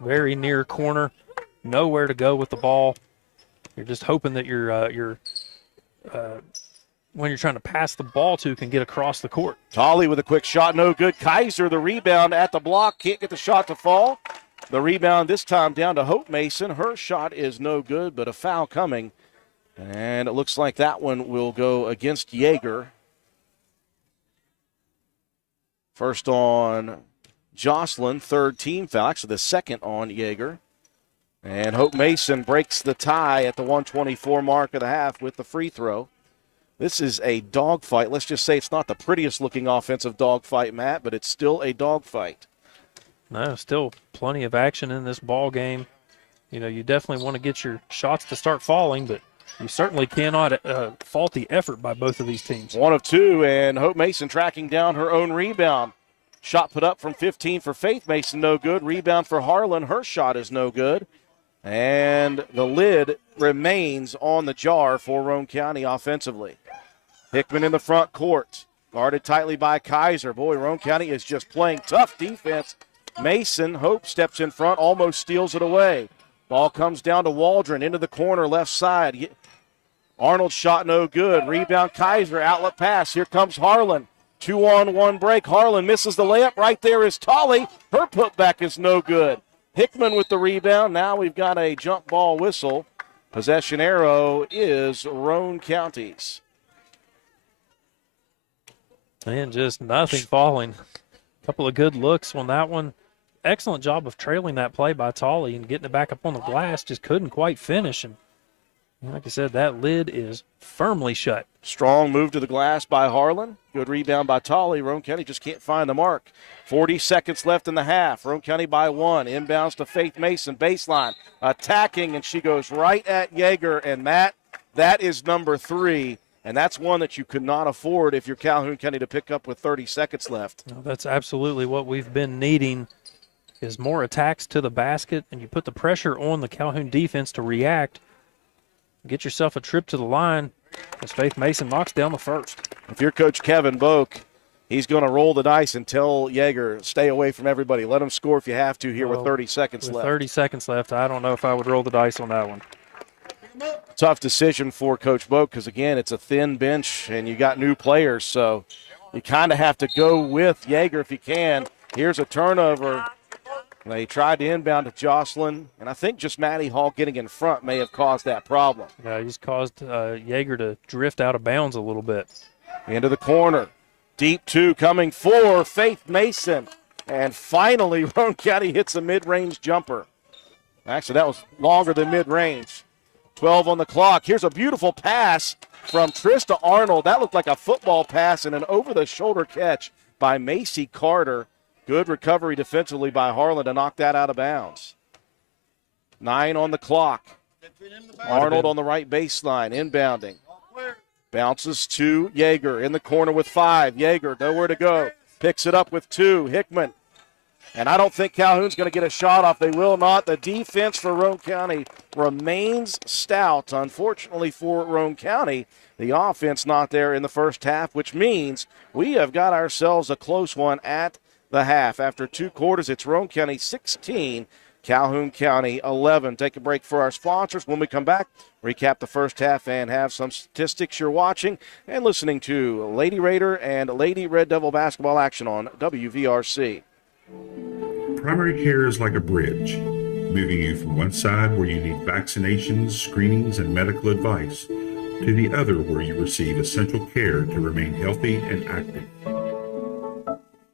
very near corner, nowhere to go with the ball. You're just hoping that when you're trying to pass the ball to, can get across the court. Tolley with a quick shot, no good. Kaiser, the rebound at the block, can't get the shot to fall. The rebound this time down to Hope Mason. Her shot is no good, but a foul coming. And it looks like that one will go against Yeager. First on Jocelyn, third team foul, actually the second on Yeager. And Hope Mason breaks the tie at the 1:24 mark of the half with the free throw. This is a dogfight. Let's just say it's not the prettiest looking offensive dogfight, Matt, but it's still a dogfight. No, still plenty of action in this ball game. You know, you definitely want to get your shots to start falling, but you certainly cannot fault the effort by both of these teams. 1 of 2, and Hope Mason tracking down her own rebound. Shot put up from 15 for Faith Mason, no good. Rebound for Harlan, her shot is no good. And the lid remains on the jar for Roane County offensively. Hickman in the front court, guarded tightly by Kaiser. Boy, Roane County is just playing tough defense. Mason, Hope steps in front, almost steals it away. Ball comes down to Waldron into the corner, left side. Arnold shot no good. Rebound Kaiser, outlet pass. Here comes Harlan. 2-on-1 break. Harlan misses the layup. Right there is Tolley. Her putback is no good. Hickman with the rebound. Now we've got a jump ball whistle. Possession arrow is Roane County's. And just nothing falling. A couple of good looks on that one. Excellent job of trailing that play by Tolley and getting it back up on the glass. Just couldn't quite finish. And like I said, that lid is firmly shut. Strong move to the glass by Harlan. Good rebound by Tolley. Roane County just can't find the mark. 40 seconds left in the half. Roane County by 1. Inbounds to Faith Mason. Baseline. Attacking, and she goes right at Yeager. And Matt, that is number 3. And that's one that you could not afford if you're Calhoun County to pick up with 30 seconds left. No, that's absolutely what we've been needing, is more attacks to the basket, and you put the pressure on the Calhoun defense to react. Get yourself a trip to the line as Faith Mason knocks down the first. If you're Coach Kevin Boak, he's going to roll the dice and tell Yeager, stay away from everybody. Let them score if you have to here with 30 seconds left. 30 seconds left. I don't know if I would roll the dice on that one. Tough decision for Coach Boak because, again, it's a thin bench and you got new players, so you kind of have to go with Yeager if you can. Here's a turnover. They tried to inbound to Jocelyn, and I think just Maddie Hall getting in front may have caused that problem. Yeah, he's caused Yeager to drift out of bounds a little bit. Into the corner. Deep 2 coming for Faith Mason. And finally, Roane County hits a mid-range jumper. Actually, that was longer than mid-range. 12 on the clock. Here's a beautiful pass from Trista Arnold. That looked like a football pass and an over-the-shoulder catch by Macy Carter. Good recovery defensively by Harlan to knock that out of bounds. 9 on the clock. Arnold on the right baseline, inbounding. Bounces to Yeager in the corner with 5. Yeager, nowhere to go. Picks it up with 2. Hickman. And I don't think Calhoun's going to get a shot off. They will not. The defense for Roane County remains stout. Unfortunately for Roane County, the offense not there in the first half, which means we have got ourselves a close one at the half. After 2 quarters, it's Roane County 16, Calhoun County 11. Take a break for our sponsors. When we come back, recap the first half and have some statistics you're watching and listening to Lady Raider and Lady Red Devil basketball action on WVRC. Primary care is like a bridge, moving you from one side where you need vaccinations, screenings, and medical advice to the other where you receive essential care to remain healthy and active.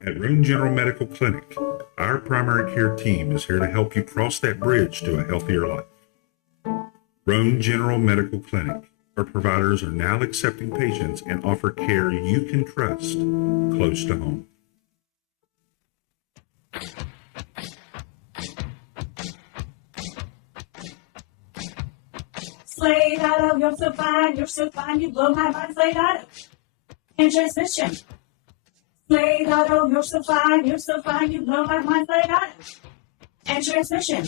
At Roane General Medical Clinic, our primary care team is here to help you cross that bridge to a healthier life. Roane General Medical Clinic. Our providers are now accepting patients and offer care you can trust close to home. Slade Auto, you're so fine, you blow my mind, Slade Auto. And transmission. Slade Auto, you're so fine, you blow my mind, Slade Auto. And transmission.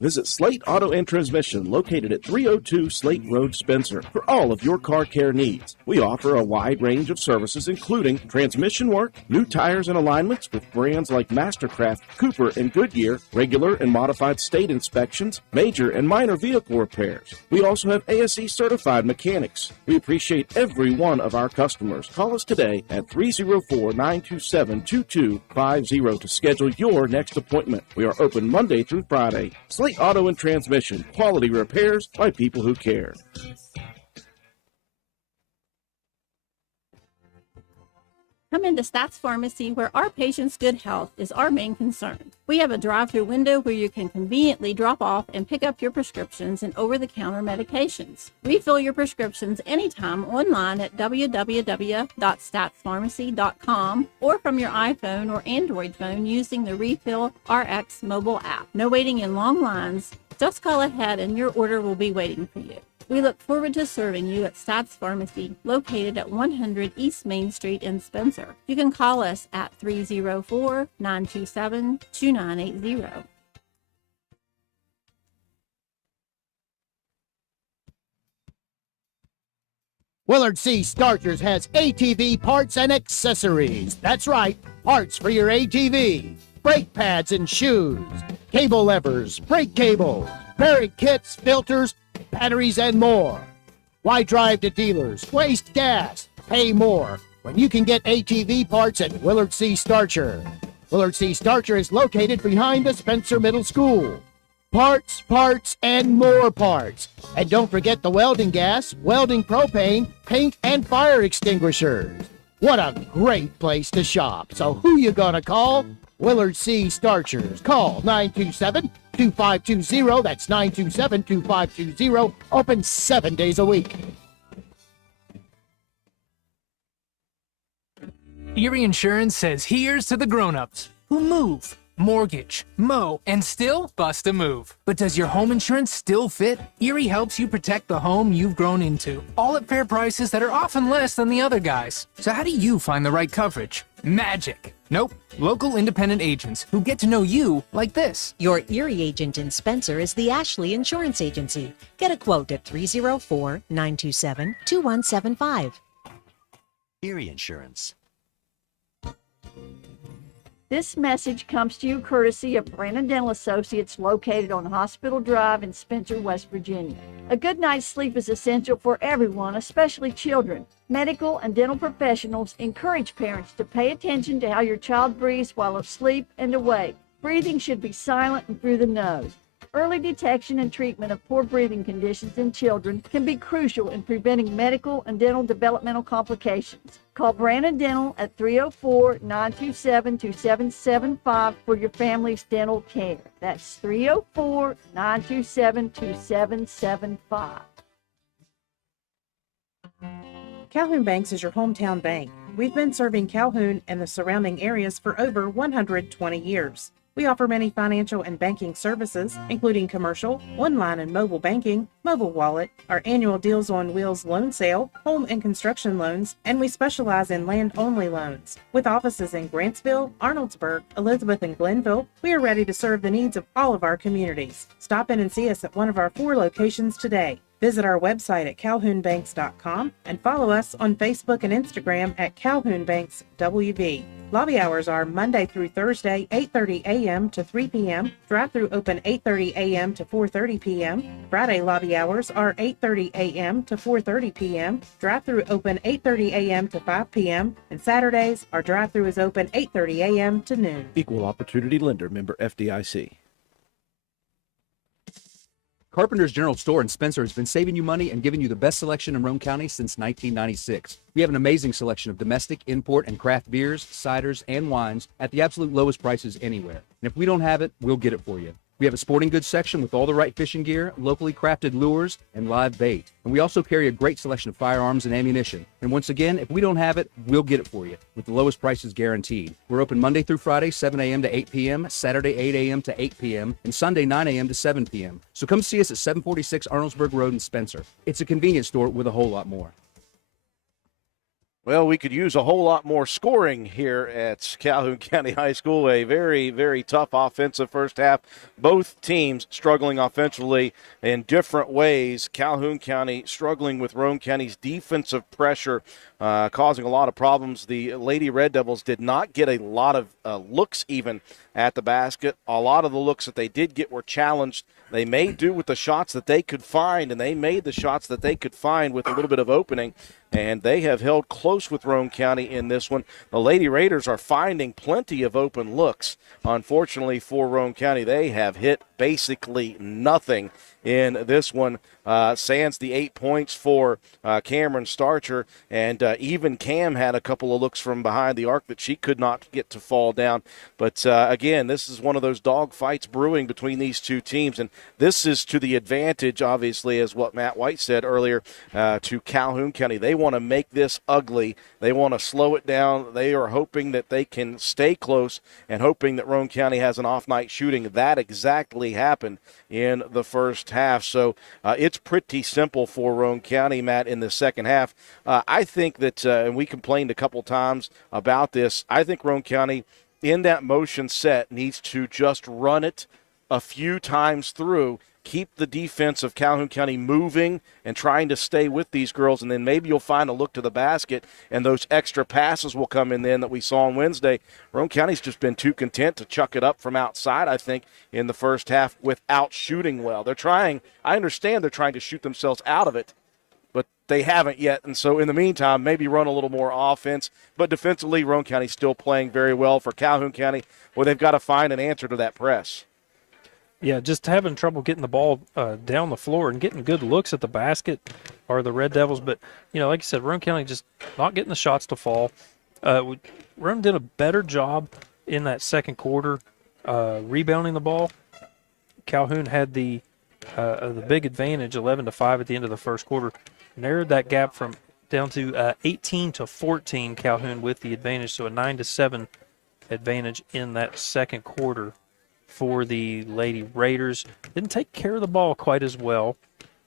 Visit Slate Auto and Transmission, located at 302 Slate Road, Spencer, for all of your car care needs. We offer a wide range of services, including transmission work, new tires and alignments with brands like Mastercraft, Cooper, and Goodyear, regular and modified state inspections, major and minor vehicle repairs. We also have ASE certified mechanics. We appreciate every one of our customers. Call us today at 304-927-2250 to schedule your next appointment. We are open Monday through Friday. Slate Auto and Transmission, quality repairs by people who care. Come into Stats Pharmacy, where our patients' good health is our main concern. We have a drive-through window where you can conveniently drop off and pick up your prescriptions and over-the-counter medications. Refill your prescriptions anytime online at www.statspharmacy.com or from your iPhone or Android phone using the Refill RX mobile app. No waiting in long lines. Just call ahead and your order will be waiting for you. We look forward to serving you at Stats Pharmacy, located at 100 East Main Street in Spencer. You can call us at 304-927-2980. Willard C. Starchers has ATV parts and accessories. That's right, parts for your ATV. Brake pads and shoes, cable levers, brake cables, bearing kits, filters, batteries, and more. Why drive to dealers, waste gas, pay more when you can get ATV parts at Willard C. Starcher? Willard C. Starcher is located behind the Spencer Middle School. Parts, parts, and more parts. And don't forget the welding gas, welding propane, paint, and fire extinguishers. What a great place to shop. So who you gonna call? Willard C. Starchers. Call 927-2520. That's 927-2520. Open 7 days a week. Erie Insurance says here's to the grown-ups who move, mortgage, mow, and still bust a move. But does your home insurance still fit? Erie helps you protect the home you've grown into, all at fair prices that are often less than the other guys. So how do you find the right coverage? Magic. Nope. Local independent agents who get to know you like this. Your Erie agent in Spencer is the Ashley Insurance Agency. Get a quote at 304-927-2175. Erie Insurance. This message comes to you courtesy of Brandon Dental Associates, located on Hospital Drive in Spencer, West Virginia. A good night's sleep is essential for everyone, especially children. Medical and dental professionals encourage parents to pay attention to how your child breathes while asleep and awake. Breathing should be silent and through the nose. Early detection and treatment of poor breathing conditions in children can be crucial in preventing medical and dental developmental complications. Call Brandon Dental at 304-927-2775 for your family's dental care. That's 304-927-2775. Calhoun Banks is your hometown bank. We've been serving Calhoun and the surrounding areas for over 120 years. We offer many financial and banking services, including commercial, online and mobile banking, mobile wallet, our annual Deals on Wheels loan sale, home and construction loans, and we specialize in land-only loans. With offices in Grantsville, Arnoldsburg, Elizabeth, and Glenville, we are ready to serve the needs of all of our communities. Stop in and see us at one of our 4 locations today. Visit our website at calhounbanks.com and follow us on Facebook and Instagram at Calhoun Banks WV. Lobby hours are Monday through Thursday, 8:30 a.m. to 3 p.m. Drive-through open 8:30 a.m. to 4:30 p.m. Friday lobby hours are 8:30 a.m. to 4:30 p.m. Drive-through open 8:30 a.m. to 5 p.m. And Saturdays, our drive-through is open 8:30 a.m. to noon. Equal Opportunity Lender, member FDIC. Carpenter's General Store in Spencer has been saving you money and giving you the best selection in Roane County since 1996. We have an amazing selection of domestic, import, and craft beers, ciders, and wines at the absolute lowest prices anywhere. And if we don't have it, we'll get it for you. We have a sporting goods section with all the right fishing gear, locally crafted lures, and live bait. And we also carry a great selection of firearms and ammunition. And once again, if we don't have it, we'll get it for you with the lowest prices guaranteed. We're open Monday through Friday, 7 a.m. to 8 p.m., Saturday, 8 a.m. to 8 p.m., and Sunday, 9 a.m. to 7 p.m. So come see us at 746 Arnoldsburg Road in Spencer. It's a convenience store with a whole lot more. Well, we could use a whole lot more scoring here at Calhoun County High School. A very, very tough offensive first half. Both teams struggling offensively in different ways. Calhoun County struggling with Roane County's defensive pressure, causing a lot of problems. The Lady Red Devils did not get a lot of looks even at the basket. A lot of the looks that they did get were challenged. They made do with the shots that they could find, and they made the shots that they could find with a little bit of opening, and they have held close with Roane County in this one. The Lady Raiders are finding plenty of open looks. Unfortunately for Roane County, they have hit basically nothing in this one. Sans the 8 points for Cameron Starcher, and even Cam had a couple of looks from behind the arc that she could not get to fall down. But again, this is one of those dog fights brewing between these two teams, and this is to the advantage, obviously, as what Matt White said earlier, to Calhoun County. They want to make this ugly. They want to slow it down. They are hoping that they can stay close and hoping that Roane County has an off-night shooting. That exactly happened in the first half. So it's pretty simple for Roane County, Matt, in the second half. I think that, and we complained a couple times about this, I think Roane County in that motion set needs to just run it a few times through, keep the defense of Calhoun County moving and trying to stay with these girls, and then maybe you'll find a look to the basket, and those extra passes will come in then that we saw on Wednesday. Roane County's just been too content to chuck it up from outside, I think, in the first half without shooting well. They're trying, I understand they're trying to shoot themselves out of it, but they haven't yet. And so in the meantime, maybe run a little more offense. But defensively, Roane County's still playing very well. For Calhoun County, well, they've got to find an answer to that press. Yeah, just having trouble getting the ball down the floor and getting good looks at the basket are the Red Devils. But, you know, like you said, Roane County just not getting the shots to fall. Roane did a better job in that second quarter rebounding the ball. Calhoun had the big advantage, 11-5 at the end of the first quarter. Narrowed that gap from down to 18-14, Calhoun with the advantage, so a 9-7 advantage in that second quarter for the Lady Raiders. Didn't take care of the ball quite as well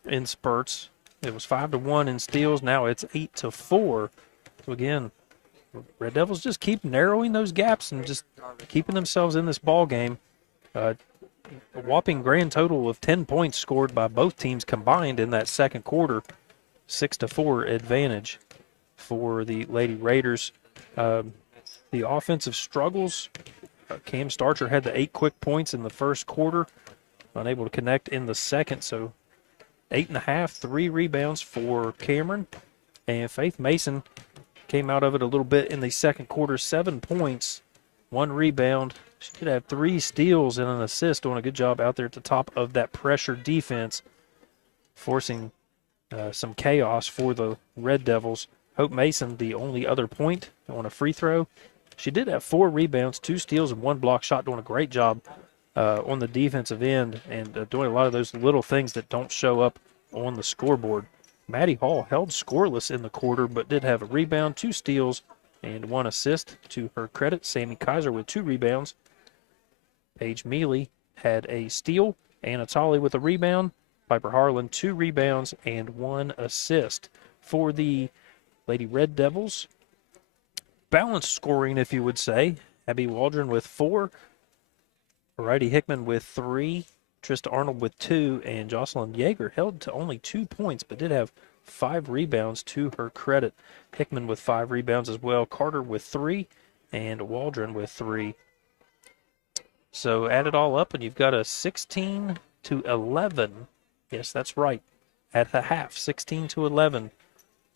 in spurts. It was 5-1 in steals. Now it's 8-4. So again, Red Devils just keep narrowing those gaps and just keeping themselves in this ball game. A whopping grand total of 10 points scored by both teams combined in that second quarter. 6-4 advantage for the Lady Raiders. The offensive struggles. Cam Starcher had the 8 quick points in the first quarter, unable to connect in the second. So 8.5, 3 rebounds for Cameron. And Faith Mason came out of it a little bit in the second quarter, 7 points, 1 rebound. She did have 3 steals and an assist, doing a good job out there at the top of that pressure defense, forcing some chaos for the Red Devils. Hope Mason, the only other point on a free throw. She did have 4 rebounds, 2 steals, and 1 block shot, doing a great job on the defensive end and doing a lot of those little things that don't show up on the scoreboard. Maddie Hall held scoreless in the quarter, but did have a rebound, 2 steals, and 1 assist to her credit. Sammy Kaiser with 2 rebounds. Paige Mealy had a steal and a tally with a rebound. Piper Harlan, 2 rebounds and 1 assist. For the Lady Red Devils, balanced scoring, if you would say. Abby Waldron with 4. Variety Hickman with 3. Trista Arnold with 2. And Jocelyn Yeager held to only 2 points, but did have 5 rebounds to her credit. Hickman with 5 rebounds as well. Carter with 3. And Waldron with 3. So add it all up, and you've got a 16-11. Yes, that's right. At the half, 16-11.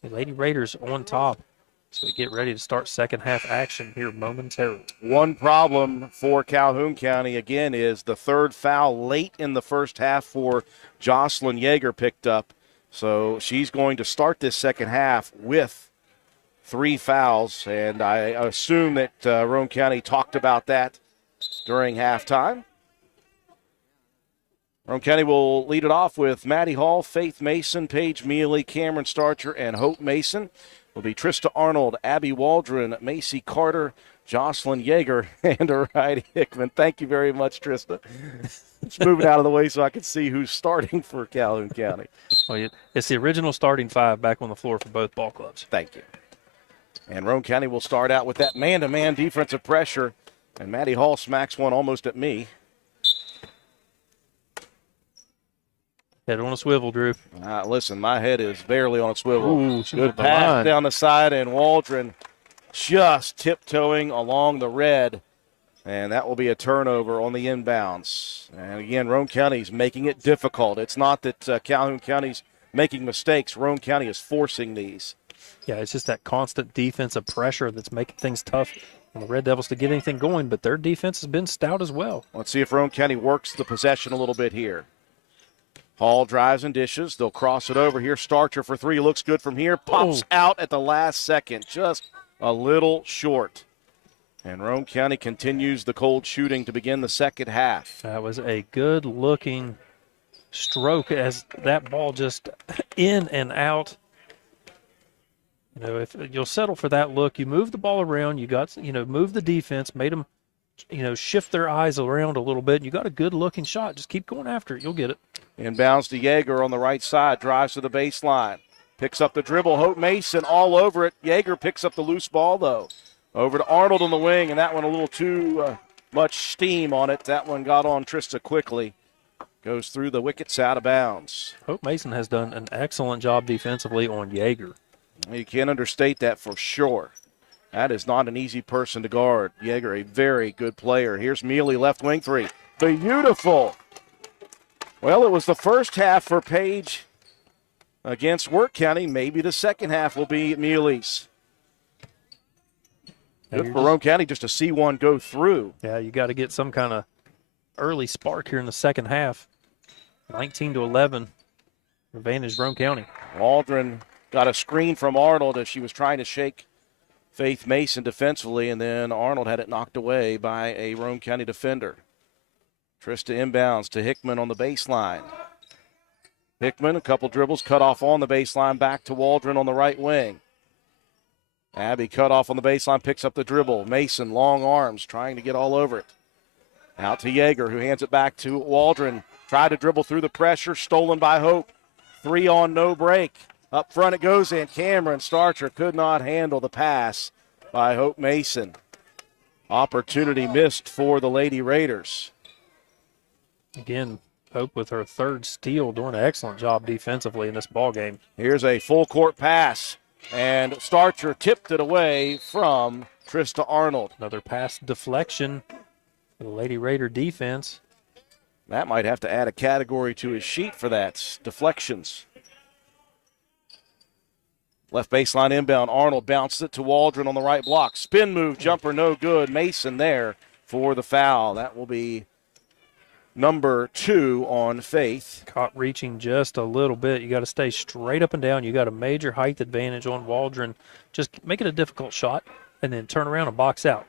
The Lady Raiders on top. So we get ready to start second half action here momentarily. One problem for Calhoun County, again, is the 3rd foul late in the first half for Jocelyn Yeager picked up. So she's going to start this second half with 3 fouls, and I assume that Roane County talked about that during halftime. Roane County will lead it off with Maddie Hall, Faith Mason, Paige Mealy, Cameron Starcher, and Hope Mason. Will be Trista Arnold, Abby Waldron, Macy Carter, Jocelyn Yeager, and Variety Hickman. Thank you very much, Trista. Just move it out of the way so I can see who's starting for Calhoun County. Well, it's the original starting 5 back on the floor for both ball clubs. Thank you. And Roane County will start out with that man-to-man defensive pressure. And Maddie Hall smacks one almost at me. Head on a swivel, Drew. Listen, my head is barely on a swivel. Ooh, good pass down the side, and Waldron just tiptoeing along the red. And that will be a turnover on the inbounds. And again, Roane County's making it difficult. It's not that Calhoun County's making mistakes. Roane County is forcing these. Yeah, it's just that constant defensive pressure that's making things tough on the Red Devils to get anything going, but their defense has been stout as well. Let's see if Roane County works the possession a little bit here. Hall drives and dishes. They'll cross it over here. Starcher for 3. Looks good from here. Pops out at the last second. Just a little short. And Roane County continues the cold shooting to begin the second half. That was a good-looking stroke as that ball just in and out. You know, if you'll settle for that look, you move the ball around, you got, move the defense, made them, shift their eyes around a little bit, and you got a good-looking shot. Just keep going after it. You'll get it. Inbounds to Yeager on the right side, drives to the baseline. Picks up the dribble. Hope Mason all over it. Yeager picks up the loose ball, though. Over to Arnold on the wing, and that one a little too much steam on it. That one got on Trista quickly. Goes through the wickets out of bounds. Hope Mason has done an excellent job defensively on Yeager. You can't understate that for sure. That is not an easy person to guard. Yeager, a very good player. Here's Mealy, left wing 3. Beautiful. Well, it was the first half for Paige against Work County. Maybe the second half will be Mealy's. Good for Roane County just to see one go through. Yeah, you got to get some kind of early spark here in the second half. 19-11, advantage Roane County. Waldron got a screen from Arnold as she was trying to shake Faith Mason defensively, and then Arnold had it knocked away by a Roane County defender. Trista inbounds to Hickman on the baseline. Hickman, a couple dribbles, cut off on the baseline, back to Waldron on the right wing. Abby cut off on the baseline, picks up the dribble. Mason, long arms, trying to get all over it. Out to Yeager, who hands it back to Waldron. Tried to dribble through the pressure, stolen by Hope. 3 on, no break. Up front it goes in. Cameron Starcher could not handle the pass by Hope Mason. Opportunity missed for the Lady Raiders. Again, Hope with her 3rd steal, doing an excellent job defensively in this ball game. Here's a full court pass, and Starcher tipped it away from Trista Arnold. Another pass deflection for the Lady Raider defense. Matt might have to add a category to his sheet for that. Deflections. Left baseline inbound. Arnold bounces it to Waldron on the right block. Spin move, jumper, no good. Mason there for the foul. That will be number 2 on Faith. Caught reaching just a little bit. You got to stay straight up and down. You got a major height advantage on Waldron. Just make it a difficult shot and then turn around and box out.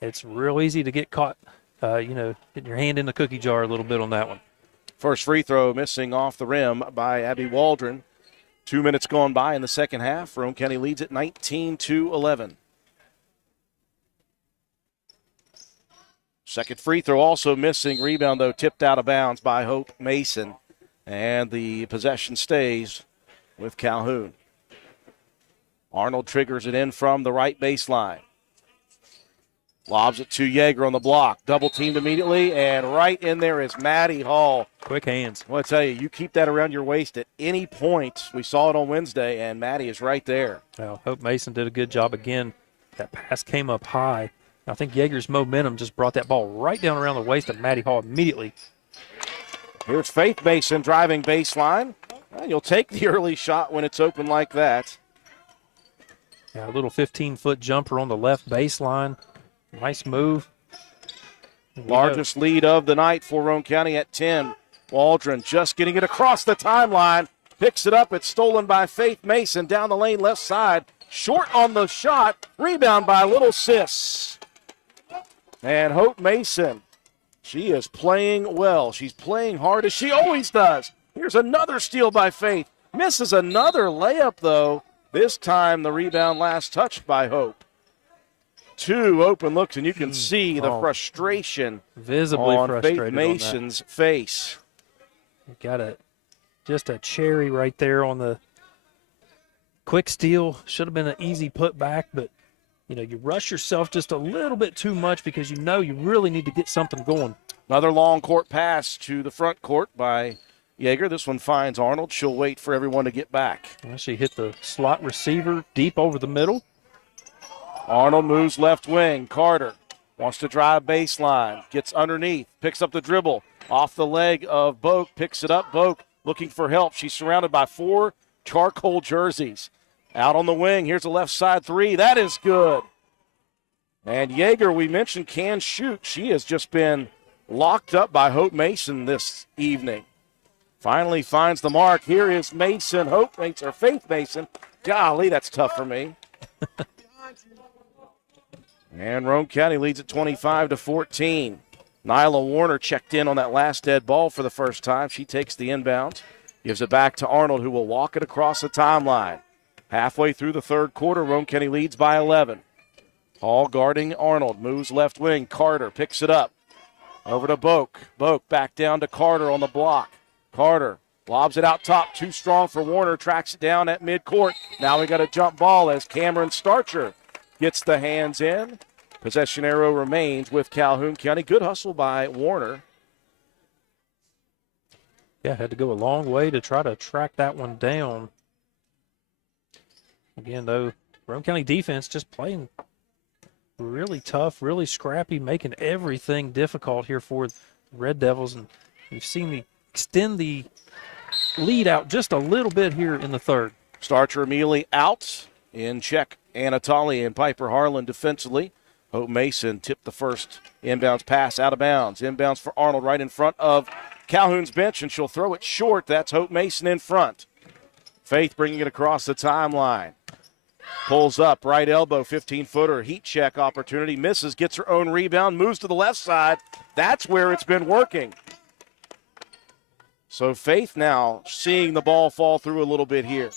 It's real easy to get caught, getting your hand in the cookie jar a little bit on that one. First free throw missing off the rim by Abby Waldron. 2 minutes gone by in the second half. Roane County leads at 19-11. Second free throw also missing. Rebound, though, tipped out of bounds by Hope Mason. And the possession stays with Calhoun. Arnold triggers it in from the right baseline. Lobs it to Yeager on the block. Double teamed immediately, and right in there is Maddie Hall. Quick hands. Well, I tell you, you keep that around your waist at any point. We saw it on Wednesday, and Maddie is right there. Well, Hope Mason did a good job again. That pass came up high. I think Yeager's momentum just brought that ball right down around the waist of Maddie Hall immediately. Here's Faith Mason driving baseline. Well, you'll take the early shot when it's open like that. Yeah, a little 15-foot jumper on the left baseline. Nice move. Largest lead of the night for Roane County at 10. Waldron just getting it across the timeline. Picks it up. It's stolen by Faith Mason down the lane left side. Short on the shot. Rebound by Little Sis. And Hope Mason, she is playing well. She's playing hard as she always does. Here's another steal by Faith. Misses another layup, though. This time the rebound last touched by Hope. 2 open looks, and you can see the frustration visibly on frustrated Faith Mason's face. Got just a cherry right there on the quick steal. Should have been an easy putback, but you rush yourself just a little bit too much because you really need to get something going. Another long court pass to the front court by Yeager. This one finds Arnold. She'll wait for everyone to get back. Well, she hit the slot receiver deep over the middle. Arnold moves left wing. Carter wants to drive baseline. Gets underneath. Picks up the dribble. Off the leg of Boak. Picks it up. Boak looking for help. She's surrounded by 4 charcoal jerseys. Out on the wing. Here's a left side 3. That is good. And Yeager, we mentioned, can shoot. She has just been locked up by Hope Mason this evening. Finally finds the mark. Here is Mason. Faith Mason. Golly, that's tough for me. And Roane County leads at 25-14. Nyla Warner checked in on that last dead ball for the first time. She takes the inbound, gives it back to Arnold, who will walk it across the timeline. Halfway through the third quarter, Roane County leads by 11. Hall guarding Arnold, moves left wing. Carter picks it up. Over to Boak. Boak back down to Carter on the block. Carter lobs it out top, too strong for Warner, tracks it down at midcourt. Now we got a jump ball as Cameron Starcher gets the hands in. Possession arrow remains with Calhoun County. Good hustle by Warner. Yeah, had to go a long way to try to track that one down. Again, though, Roane County defense just playing really tough, really scrappy, making everything difficult here for Red Devils. And you've seen me extend the lead out just a little bit here in the third. Starcher immediately out. In check, Anatoly and Piper Harlan defensively. Hope Mason tipped the first inbounds pass out of bounds. Inbounds for Arnold right in front of Calhoun's bench, and she'll throw it short. That's Hope Mason in front. Faith bringing it across the timeline. Pulls up, right elbow, 15-footer, heat check opportunity. Misses, gets her own rebound, moves to the left side. That's where it's been working. So Faith now seeing the ball fall through a little bit here.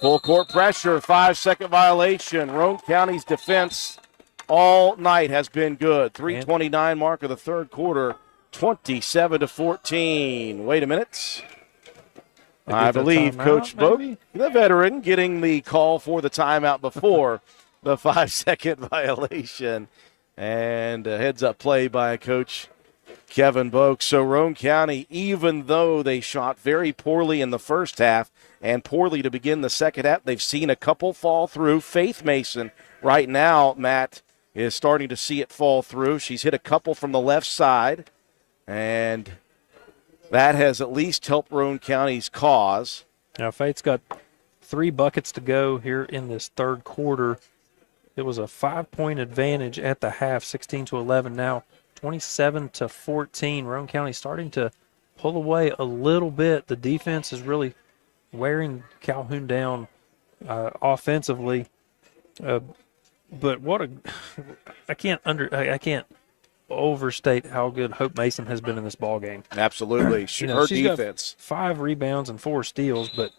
Full court pressure, 5-second violation. Roane County's defense all night has been good. 3:29 mark of the third quarter, 27-14. Wait a minute. I believe Coach Boak, the veteran, getting the call for the timeout before the 5-second violation. And a heads-up play by Coach Kevin Boak. So Roane County, even though they shot very poorly in the first half and poorly to begin the second half, they've seen a couple fall through. Faith Mason right now, Matt, is starting to see it fall through. She's hit a couple from the left side, and that has at least helped Roane County's cause. Now, Faith's got 3 buckets to go here in this third quarter. It was a 5-point advantage at the half, 16-11. Now 27-14. Roane County starting to pull away a little bit. The defense is really wearing Calhoun down offensively. But I can't overstate how good Hope Mason has been in this ball game. Absolutely. Her she's defense. Got 5 rebounds and 4 steals, but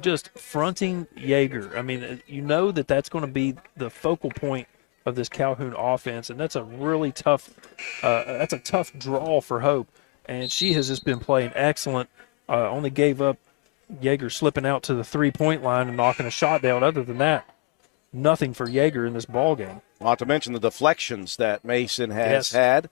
just fronting Yeager. I mean, you know that's going to be the focal point of this Calhoun offense, and that's a really tough draw for Hope. And she has just been playing excellent. Only gave up Yeager slipping out to the 3-point line and knocking a shot down. Other than that, nothing for Yeager in this ball game. Not to mention the deflections that Mason has had.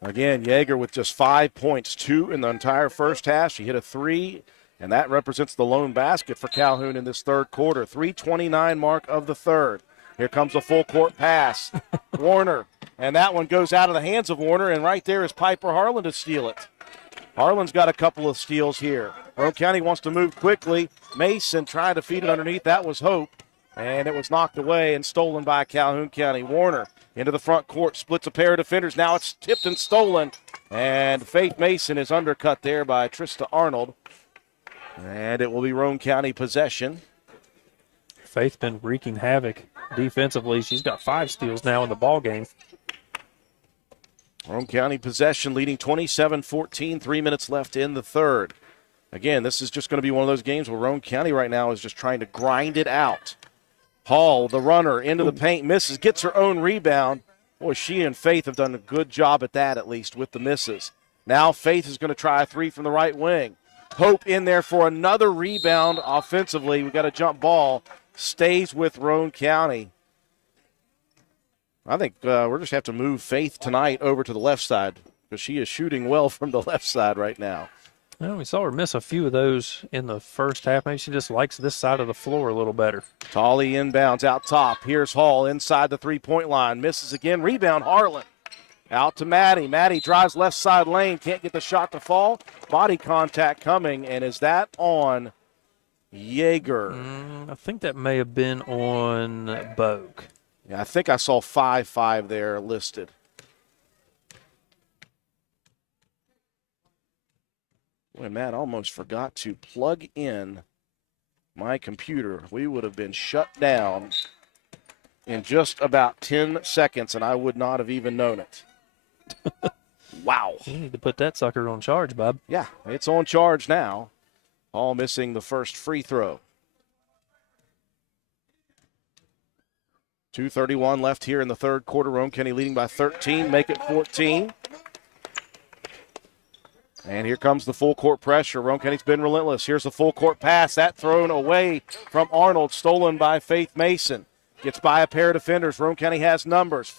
Again, Yeager with just 5 points, 2 in the entire first half. She hit a 3, and that represents the lone basket for Calhoun in this third quarter. 3:29 mark of the third. Here comes a full court pass. Warner, and that one goes out of the hands of Warner, and right there is Piper Harlan to steal it. Harlan's got a couple of steals here. Roane County wants to move quickly. Mason trying to feed it underneath. That was Hope. And it was knocked away and stolen by Calhoun County. Warner into the front court, splits a pair of defenders. Now it's tipped and stolen. And Faith Mason is undercut there by Trista Arnold. And it will be Roane County possession. Faith been wreaking havoc defensively. She's got 5 steals now in the ball game. Roane County possession leading 27-14, 3 minutes left in the third. Again, this is just going to be one of those games where Roane County right now is just trying to grind it out. Hall, the runner, into the paint, misses, gets her own rebound. Boy, she and Faith have done a good job at that, at least, with the misses. Now Faith is going to try a 3 from the right wing. Hope in there for another rebound offensively. We got a jump ball. Stays with Roane County. I think we're just have to move Faith tonight over to the left side because she is shooting well from the left side right now. Well, we saw her miss a few of those in the first half. Maybe she just likes this side of the floor a little better. Tolley inbounds out top. Here's Hall inside the 3-point line. Misses again. Rebound, Harlan. Out to Maddie. Maddie drives left side lane. Can't get the shot to fall. Body contact coming. And is that on Yeager? I think that may have been on Bogue. Yeah, I think I saw 5-5 there listed. Boy, Matt, almost forgot to plug in my computer. We would have been shut down in just about 10 seconds, and I would not have even known it. Wow. You need to put that sucker on charge, Bob. Yeah, it's on charge now. All missing the first free throw. 2:31 left here in the third quarter. Roane County leading by 13, make it 14. And here comes the full court pressure. Roane County's been relentless. Here's the full court pass. That thrown away from Arnold, stolen by Faith Mason. Gets by a pair of defenders. Roane County has numbers.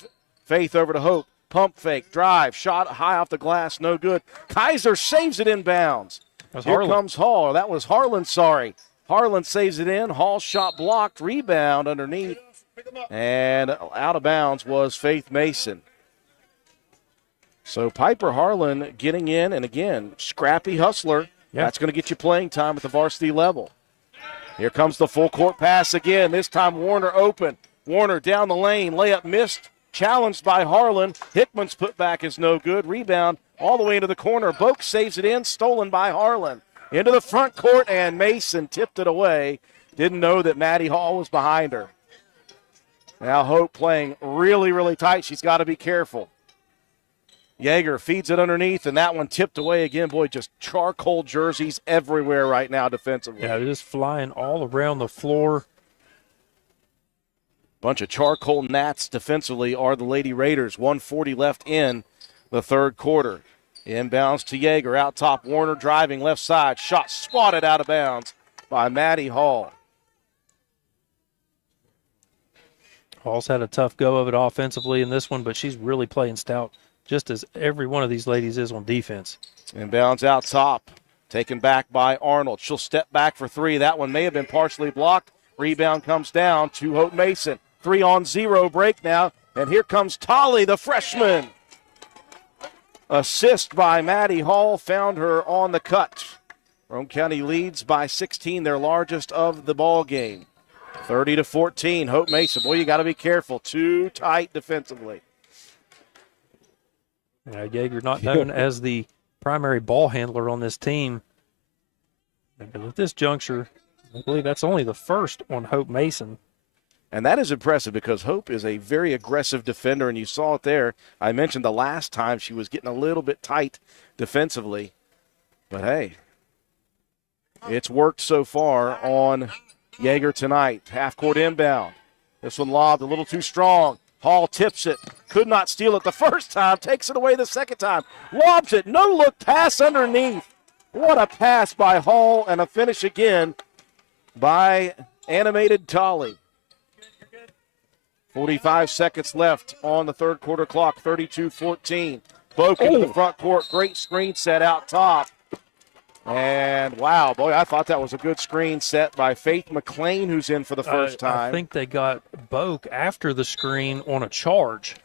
Faith over to Hope. Pump fake, drive, shot high off the glass, no good. Kaiser saves it inbounds. Here comes Hall. That was Harlan, sorry. Harlan saves it in. Hall shot blocked, rebound underneath. And out of bounds was Faith Mason. So Piper Harlan getting in, and again, scrappy hustler. Yeah. That's going to get you playing time at the varsity level. Here comes the full court pass again. This time Warner open. Warner down the lane. Layup missed. Challenged by Harlan. Hickman's putback is no good. Rebound all the way into the corner. Boak saves it in. Stolen by Harlan. Into the front court, and Mason tipped it away. Didn't know that Maddie Hall was behind her. Now Hope playing really, really tight. She's got to be careful. Yeager feeds it underneath, and that one tipped away again. Boy, just charcoal jerseys everywhere right now defensively. Yeah, they're just flying all around the floor. Bunch of charcoal gnats defensively are the Lady Raiders. 1:40 left in the third quarter. Inbounds to Yeager. Out top, Warner driving left side. Shot swatted out of bounds by Maddie Hall. Hall's had a tough go of it offensively in this one, but she's really playing stout, just as every one of these ladies is on defense. Inbounds out top. Taken back by Arnold. She'll step back for 3. That one may have been partially blocked. Rebound comes down to Hope Mason. 3-on-0 break now. And here comes Tolley, the freshman. Assist by Maddie Hall. Found her on the cut. Roane County leads by 16, their largest of the ball game. 30-14, Hope Mason. Boy, you got to be careful. Too tight defensively. Yeager not known as the primary ball handler on this team. But at this juncture, I believe that's only the first on Hope Mason. And that is impressive because Hope is a very aggressive defender, and you saw it there. I mentioned the last time she was getting a little bit tight defensively. But, hey, it's worked so far on Yeager tonight. Half-court inbound. This one lobbed a little too strong. Hall tips it. Could not steal it the first time. Takes it away the second time. Lobs it. No-look pass underneath. What a pass by Hall, and a finish again by animated Tolley. 45 seconds left on the third quarter clock, 32-14. Boak into the front court. Great screen set out top. And, wow, boy, I thought that was a good screen set by Faith McLean, who's in for the first time. I think they got Boak after the screen on a charge.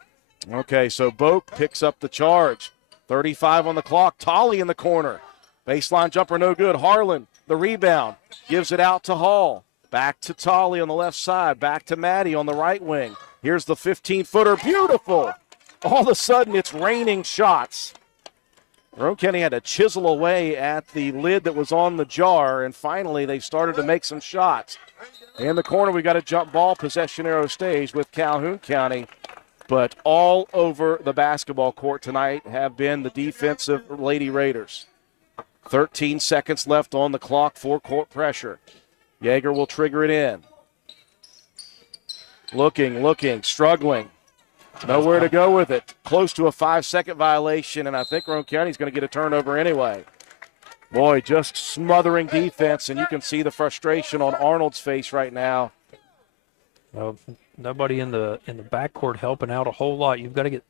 Okay, so Boak picks up the charge. 35 on the clock. Tolley in the corner. Baseline jumper no good. Harlan, the rebound, gives it out to Hall. Back to Tolley on the left side. Back to Maddie on the right wing. Here's the 15-footer. Beautiful. All of a sudden, it's raining shots. Roane County had to chisel away at the lid that was on the jar, and finally they started to make some shots. In the corner, we got a jump ball. Possession arrow stays with Calhoun County. But all over the basketball court tonight have been the defensive Lady Raiders. 13 seconds left on the clock for court pressure. Yeager will trigger it in. Looking, struggling. Nowhere to go with it. Close to a 5-second violation, and I think Roane County's going to get a turnover anyway. Boy, just smothering defense, and you can see the frustration on Arnold's face right now. Nobody in the backcourt helping out a whole lot. You've got to get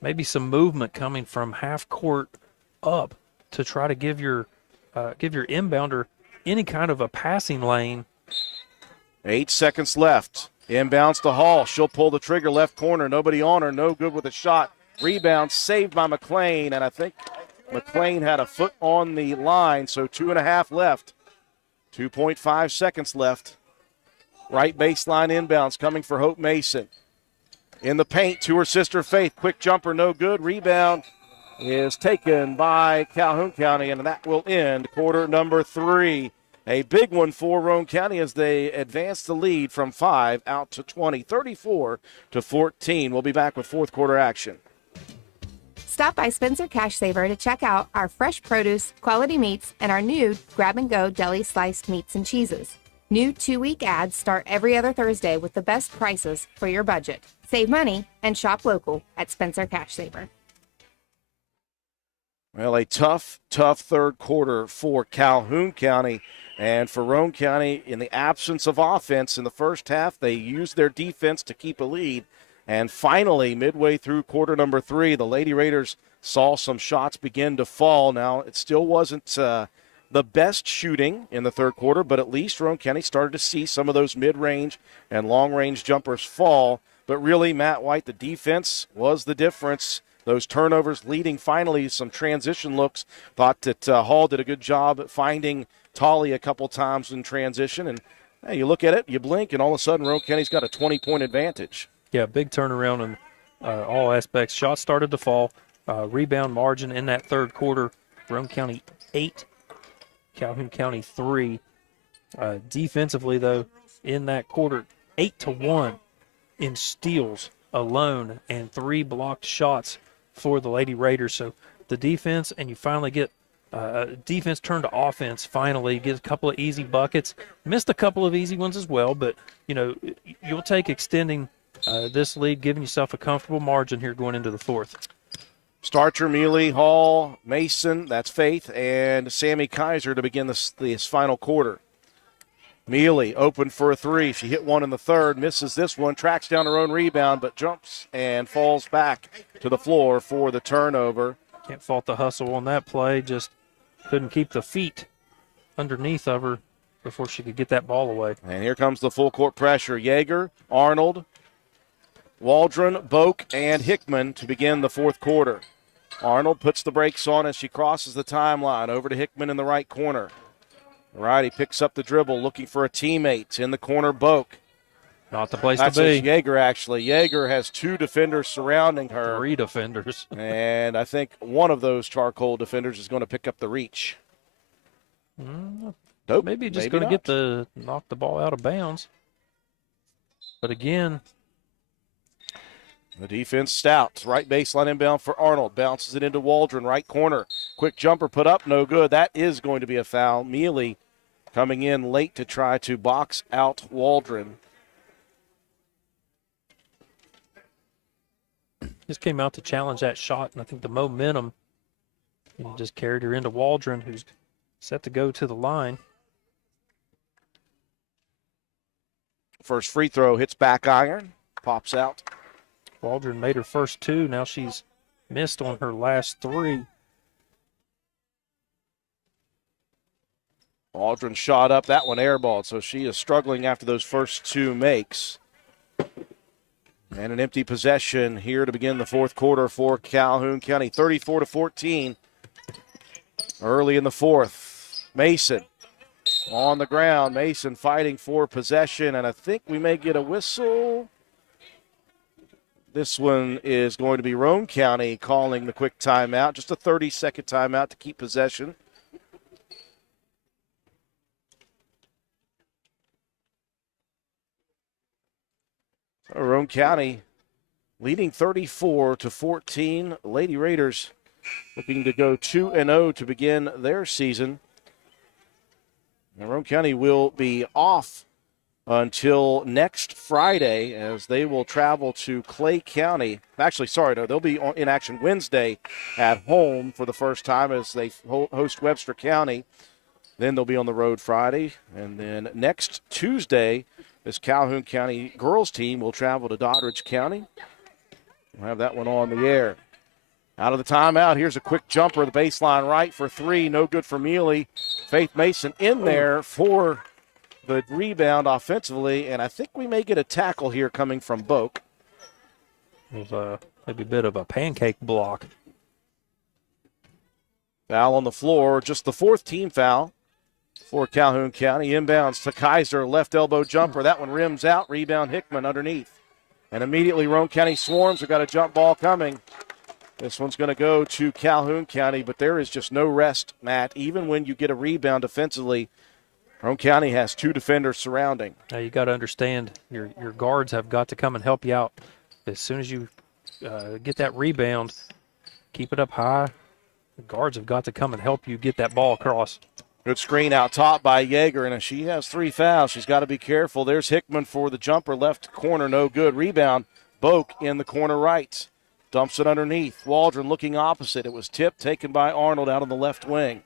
maybe some movement coming from half court up to try to give your inbounder any kind of a passing lane. 8 seconds left. Inbounds to Hall. She'll pull the trigger, left corner. Nobody on her. No good with a shot. Rebound saved by McLean, and I think McLean had a foot on the line, so 2.5 left. 2.5 seconds left. Right baseline inbounds coming for Hope Mason. In the paint to her sister Faith. Quick jumper, no good. Rebound is taken by Calhoun County, and that will end quarter number 3. A big one for Roane County as they advance the lead from 5 out to 20, 34-14. We'll be back with fourth quarter action. Stop by Spencer Cash Saver to check out our fresh produce, quality meats, and our new grab-and-go deli sliced meats and cheeses. New 2-week ads start every other Thursday with the best prices for your budget. Save money and shop local at Spencer Cash Saver. Well, a tough third quarter for Calhoun County. And for Roane County, in the absence of offense in the first half, they used their defense to keep a lead. And finally, midway through quarter number 3, the Lady Raiders saw some shots begin to fall. Now, it still wasn't the best shooting in the third quarter, but at least Roane County started to see some of those mid-range and long-range jumpers fall. But really, Matt White, the defense was the difference. Those turnovers leading finally some transition looks. Thought that Hall did a good job at finding Tolley a couple times in transition. And hey, you look at it, you blink, and all of a sudden Roane County's got a 20-point advantage. Yeah, big turnaround in all aspects. Shots started to fall. Rebound margin in that third quarter. Roane County 8, Calhoun County 3. Defensively, though, in that quarter, 8-1 in steals alone and 3 blocked shots for the Lady Raiders. So the defense, and you finally get defense turned to offense finally, get a couple of easy buckets. Missed a couple of easy ones as well, but, you know, you'll take extending this lead, giving yourself a comfortable margin here going into the fourth. Starcher, Mealy, Hall, Mason, that's Faith, and Sammy Kaiser to begin this final quarter. Mealy open for a 3. She hit one in the third, misses this one, tracks down her own rebound, but jumps and falls back to the floor for the turnover. Can't fault the hustle on that play, just couldn't keep the feet underneath of her before she could get that ball away. And here comes the full court pressure. Yeager, Arnold, Waldron, Boak, and Hickman to begin the fourth quarter. Arnold puts the brakes on as she crosses the timeline. Over to Hickman in the right corner. All right, he picks up the dribble, looking for a teammate. In the corner, Boak. Not the place That's to be. Yeager, actually. Yeager has 2 defenders surrounding her. 3 defenders. And I think one of those charcoal defenders is going to pick up the reach. Nope, Maybe just maybe going to not. knock the ball out of bounds. But again, the defense stout. Right baseline inbound for Arnold. Bounces it into Waldron, right corner. Quick jumper put up, no good. That is going to be a foul. Mealy coming in late to try to box out Waldron. just came out to challenge that shot, and I think the momentum just carried her into Waldron, who's set to go to the line. First free throw hits back iron, pops out. Waldron made her first 2. Now she's missed on her last 3. Waldron shot up, that one airballed, so she is struggling after those first 2 makes. And an empty possession here to begin the fourth quarter for Calhoun County, 34-14. Early in the fourth, Mason on the ground. Mason fighting for possession, and I think we may get a whistle. This one is going to be Roane County calling the quick timeout, just a 30-second timeout to keep possession. So Roane County leading 34-14. Lady Raiders looking to go 2-0 to begin their season. And Roane County will be off until next Friday as they will travel to Clay County. Actually, sorry, no, they'll be in action Wednesday at home for the first time as they host Webster County. Then they'll be on the road Friday. And then next Tuesday, this Calhoun County girls team will travel to Doddridge County. We'll have that one on the air. Out of the timeout, here's a quick jumper, the baseline right for 3, no good for Mealy. Faith Mason in there for the rebound offensively, and I think we may get a tackle here coming from Boak. It was maybe a bit of a pancake block. Foul on the floor, just the 4th team foul for Calhoun County. Inbounds to Kaiser, left elbow jumper. That one rims out, rebound Hickman underneath. And immediately Roane County swarms. We've got a jump ball coming. This one's going to go to Calhoun County, but there is just no rest, Matt. Even when you get a rebound defensively, Roane County has 2 defenders surrounding. Now you got to understand your guards have got to come and help you out. As soon as you get that rebound, keep it up high. The guards have got to come and help you get that ball across. Good screen out top by Yeager, and she has 3 fouls. She's got to be careful. There's Hickman for the jumper, left corner, no good. Rebound, Boak in the corner right. Dumps it underneath. Waldron looking opposite. It was tipped, taken by Arnold out on the left wing.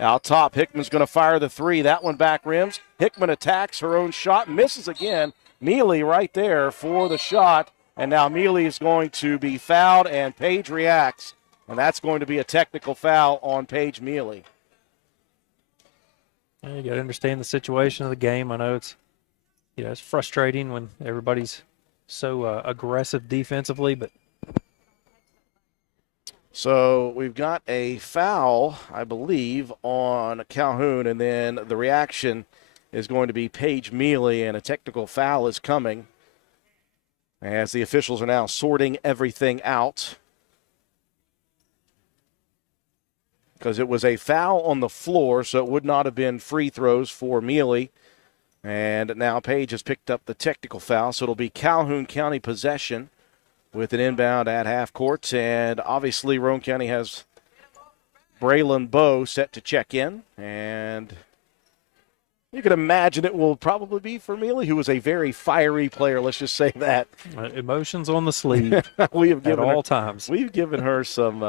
Out top, Hickman's going to fire the 3. That one back rims. Hickman attacks her own shot, misses again. Mealy right there for the shot, and now Mealy is going to be fouled, and Page reacts, and that's going to be a technical foul on Paige Mealy. You got to understand the situation of the game. I know it's frustrating when everybody's so aggressive defensively, but. So we've got a foul, I believe, on Calhoun, and then the reaction is going to be Paige Mealy, and a technical foul is coming as the officials are now sorting everything out. Because it was a foul on the floor, so it would not have been free throws for Mealy. And now Page has picked up the technical foul, so it'll be Calhoun County possession with an inbound at half court. And obviously Roane County has Braylon Bowe set to check in. And you can imagine it will probably be for Mealy, who is a very fiery player, let's just say that. Emotions on the sleeve we have given at all her, times. We've given her some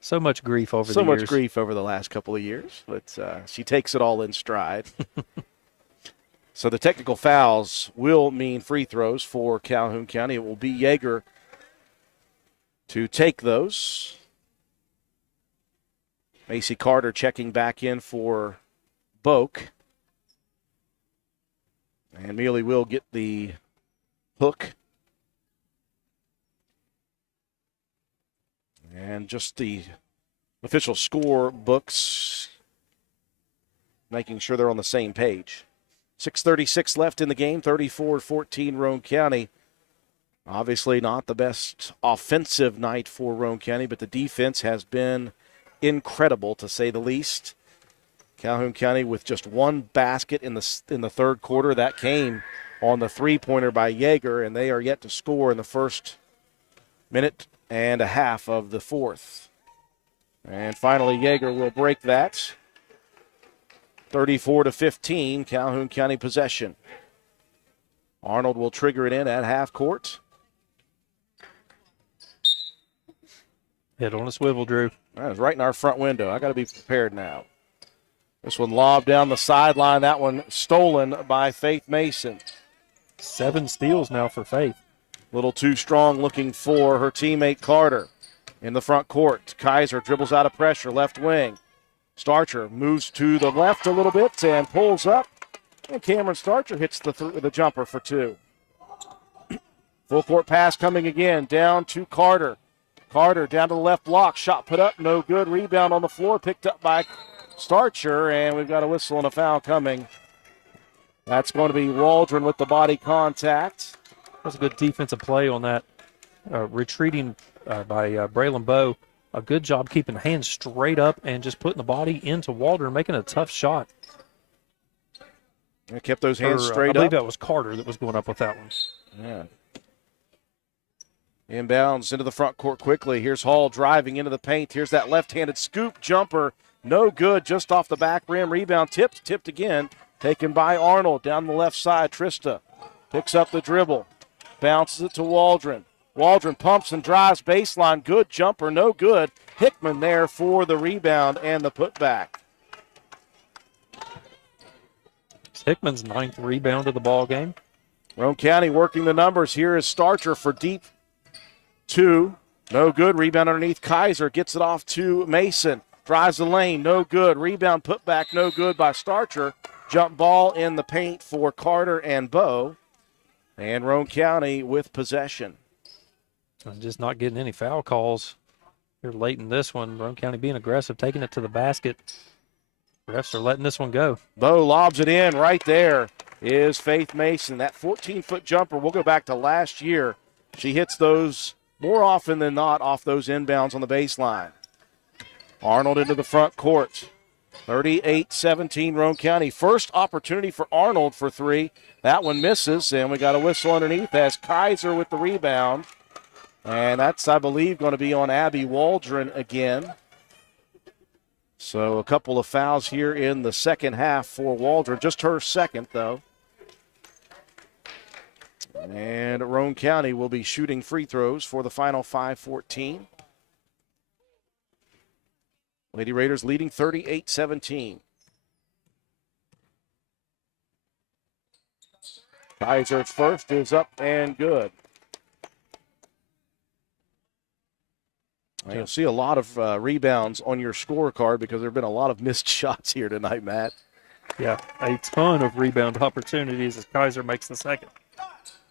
so much grief over the years. So much grief over the last couple of years, but she takes it all in stride. So the technical fouls will mean free throws for Calhoun County. It will be Yeager to take those. Macy Carter checking back in for Boak. And Mealy will get the hook. And just the official score books, making sure they're on the same page. 6:36 left in the game, 34-14 Roane County. Obviously not the best offensive night for Roane County, but the defense has been incredible, to say the least. Calhoun County with just one basket in the third quarter. That came on the three-pointer by Yeager, and they are yet to score in the first minute and a half of the fourth. And finally, Yeager will break that. 34-15, Calhoun County possession. Arnold will trigger it in at half court. Head on a swivel, Drew. That was right in our front window. I got to be prepared now. This one lobbed down the sideline. That one stolen by Faith Mason. 7 steals now for Faith. A little too strong looking for her teammate Carter. In the front court, Kaiser dribbles out of pressure, left wing. Starcher moves to the left a little bit and pulls up. And Cameron Starcher hits the jumper for 2. Full court pass coming again, down to Carter. Carter down to the left block, shot put up, no good. Rebound on the floor, picked up by Starcher, and we've got a whistle and a foul coming. That's going to be Waldron with the body contact. That's a good defensive play on that. Retreating by Braylon Bowe. A good job keeping the hands straight up and just putting the body into Waldron, making a tough shot. They kept those hands straight up. I believe that was Carter that was going up with that one. Yeah. Inbounds into the front court quickly. Here's Hall driving into the paint. Here's that left-handed scoop jumper. No good, just off the back rim. Rebound tipped again. Taken by Arnold down the left side. Trista picks up the dribble. Bounces it to Waldron. Waldron pumps and drives baseline. Good jumper, no good. Hickman there for the rebound and the putback. It's Hickman's 9th rebound of the ball game. Roane County working the numbers. Here is Starcher for deep 2. No good. Rebound underneath. Kaiser gets it off to Mason. Drives the lane. No good. Rebound put back. No good by Starcher. Jump ball in the paint for Carter and Bowe. And Roane County with possession. I'm just not getting any foul calls here late in this one. Roane County being aggressive, taking it to the basket. Refs are letting this one go. Bowe lobs it in. Right there is Faith Mason. That 14-foot jumper, we'll go back to last year. She hits those more often than not off those inbounds on the baseline. Arnold into the front court. 38-17 Roane County. First opportunity for Arnold for 3. That one misses, and we got a whistle underneath as Kaiser with the rebound. And that's, I believe, going to be on Abby Waldron again. So a couple of fouls here in the second half for Waldron. Just her second, though. And Roane County will be shooting free throws for the final 5-14. Lady Raiders leading 38-17. Kaiser's first is up and good. You'll see a lot of rebounds on your scorecard because there have been a lot of missed shots here tonight, Matt. Yeah, a ton of rebound opportunities as Kaiser makes the second.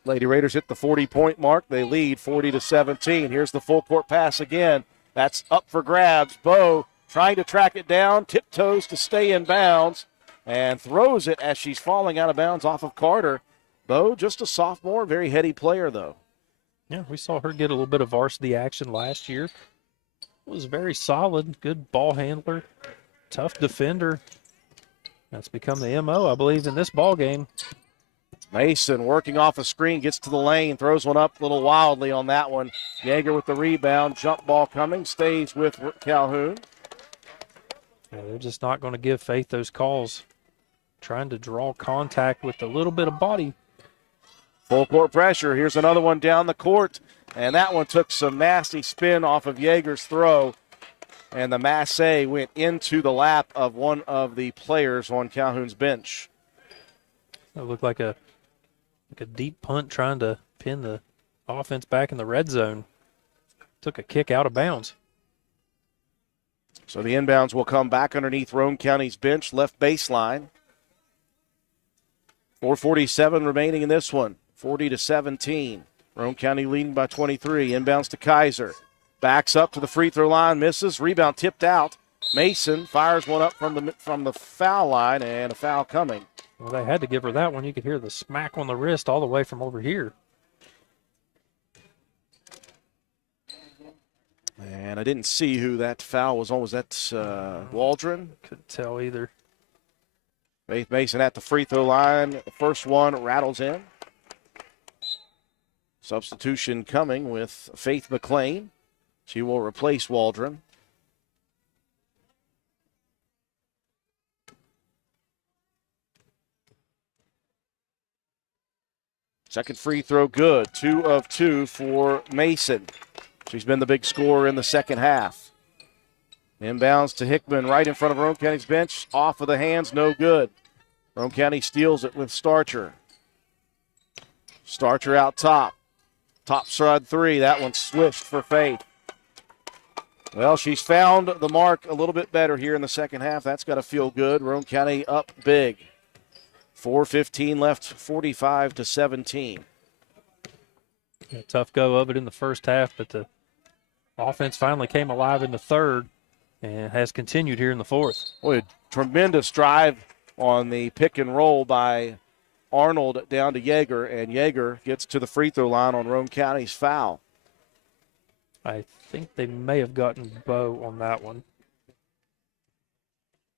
Lady Raiders hit the 40-point mark. They lead 40-17. Here's the full court pass again. That's up for grabs. Bowe trying to track it down, tiptoes to stay in bounds, and throws it as she's falling out of bounds off of Carter. Bowe, just a sophomore, very heady player, though. Yeah, we saw her get a little bit of varsity action last year. Was very solid, good ball handler, tough defender. That's become the MO, I believe, in this ball game. Mason working off a screen, gets to the lane, throws one up a little wildly on that one. Yeager with the rebound, jump ball coming, stays with Calhoun. Yeah, they're just not going to give Faith those calls. Trying to draw contact with a little bit of body. Full court pressure. Here's another one down the court. And that one took some nasty spin off of Yeager's throw. And the masse went into the lap of one of the players on Calhoun's bench. It looked like a deep punt trying to pin the offense back in the red zone. Took a kick out of bounds. So the inbounds will come back underneath Roane County's bench, left baseline. 4:47 remaining in this one. 40-17. Roane County leading by 23. Inbounds to Kaiser. Backs up to the free throw line, misses. Rebound tipped out. Mason fires one up from the foul line, and a foul coming. Well, they had to give her that one. You could hear the smack on the wrist all the way from over here. And I didn't see who that foul was on. Was that Waldron? Couldn't tell either. Faith Mason at the free throw line. The first one rattles in. Substitution coming with Faith McLean. She will replace Waldron. Second free throw good. 2 of 2 for Mason. She's been the big scorer in the second half. Inbounds to Hickman right in front of Roane County's bench. Off of the hands, no good. Roane County steals it with Starcher. Starcher out top. Top side three. That one swished for Faith. Well, she's found the mark a little bit better here in the second half. That's got to feel good. Roane County up big. 4:15 left, 45-17. A tough go of it in the first half, but the offense finally came alive in the third and has continued here in the fourth. Boy, a tremendous drive on the pick and roll by Arnold down to Yeager, and Yeager gets to the free throw line on Roane County's foul. I think they may have gotten Bo on that one.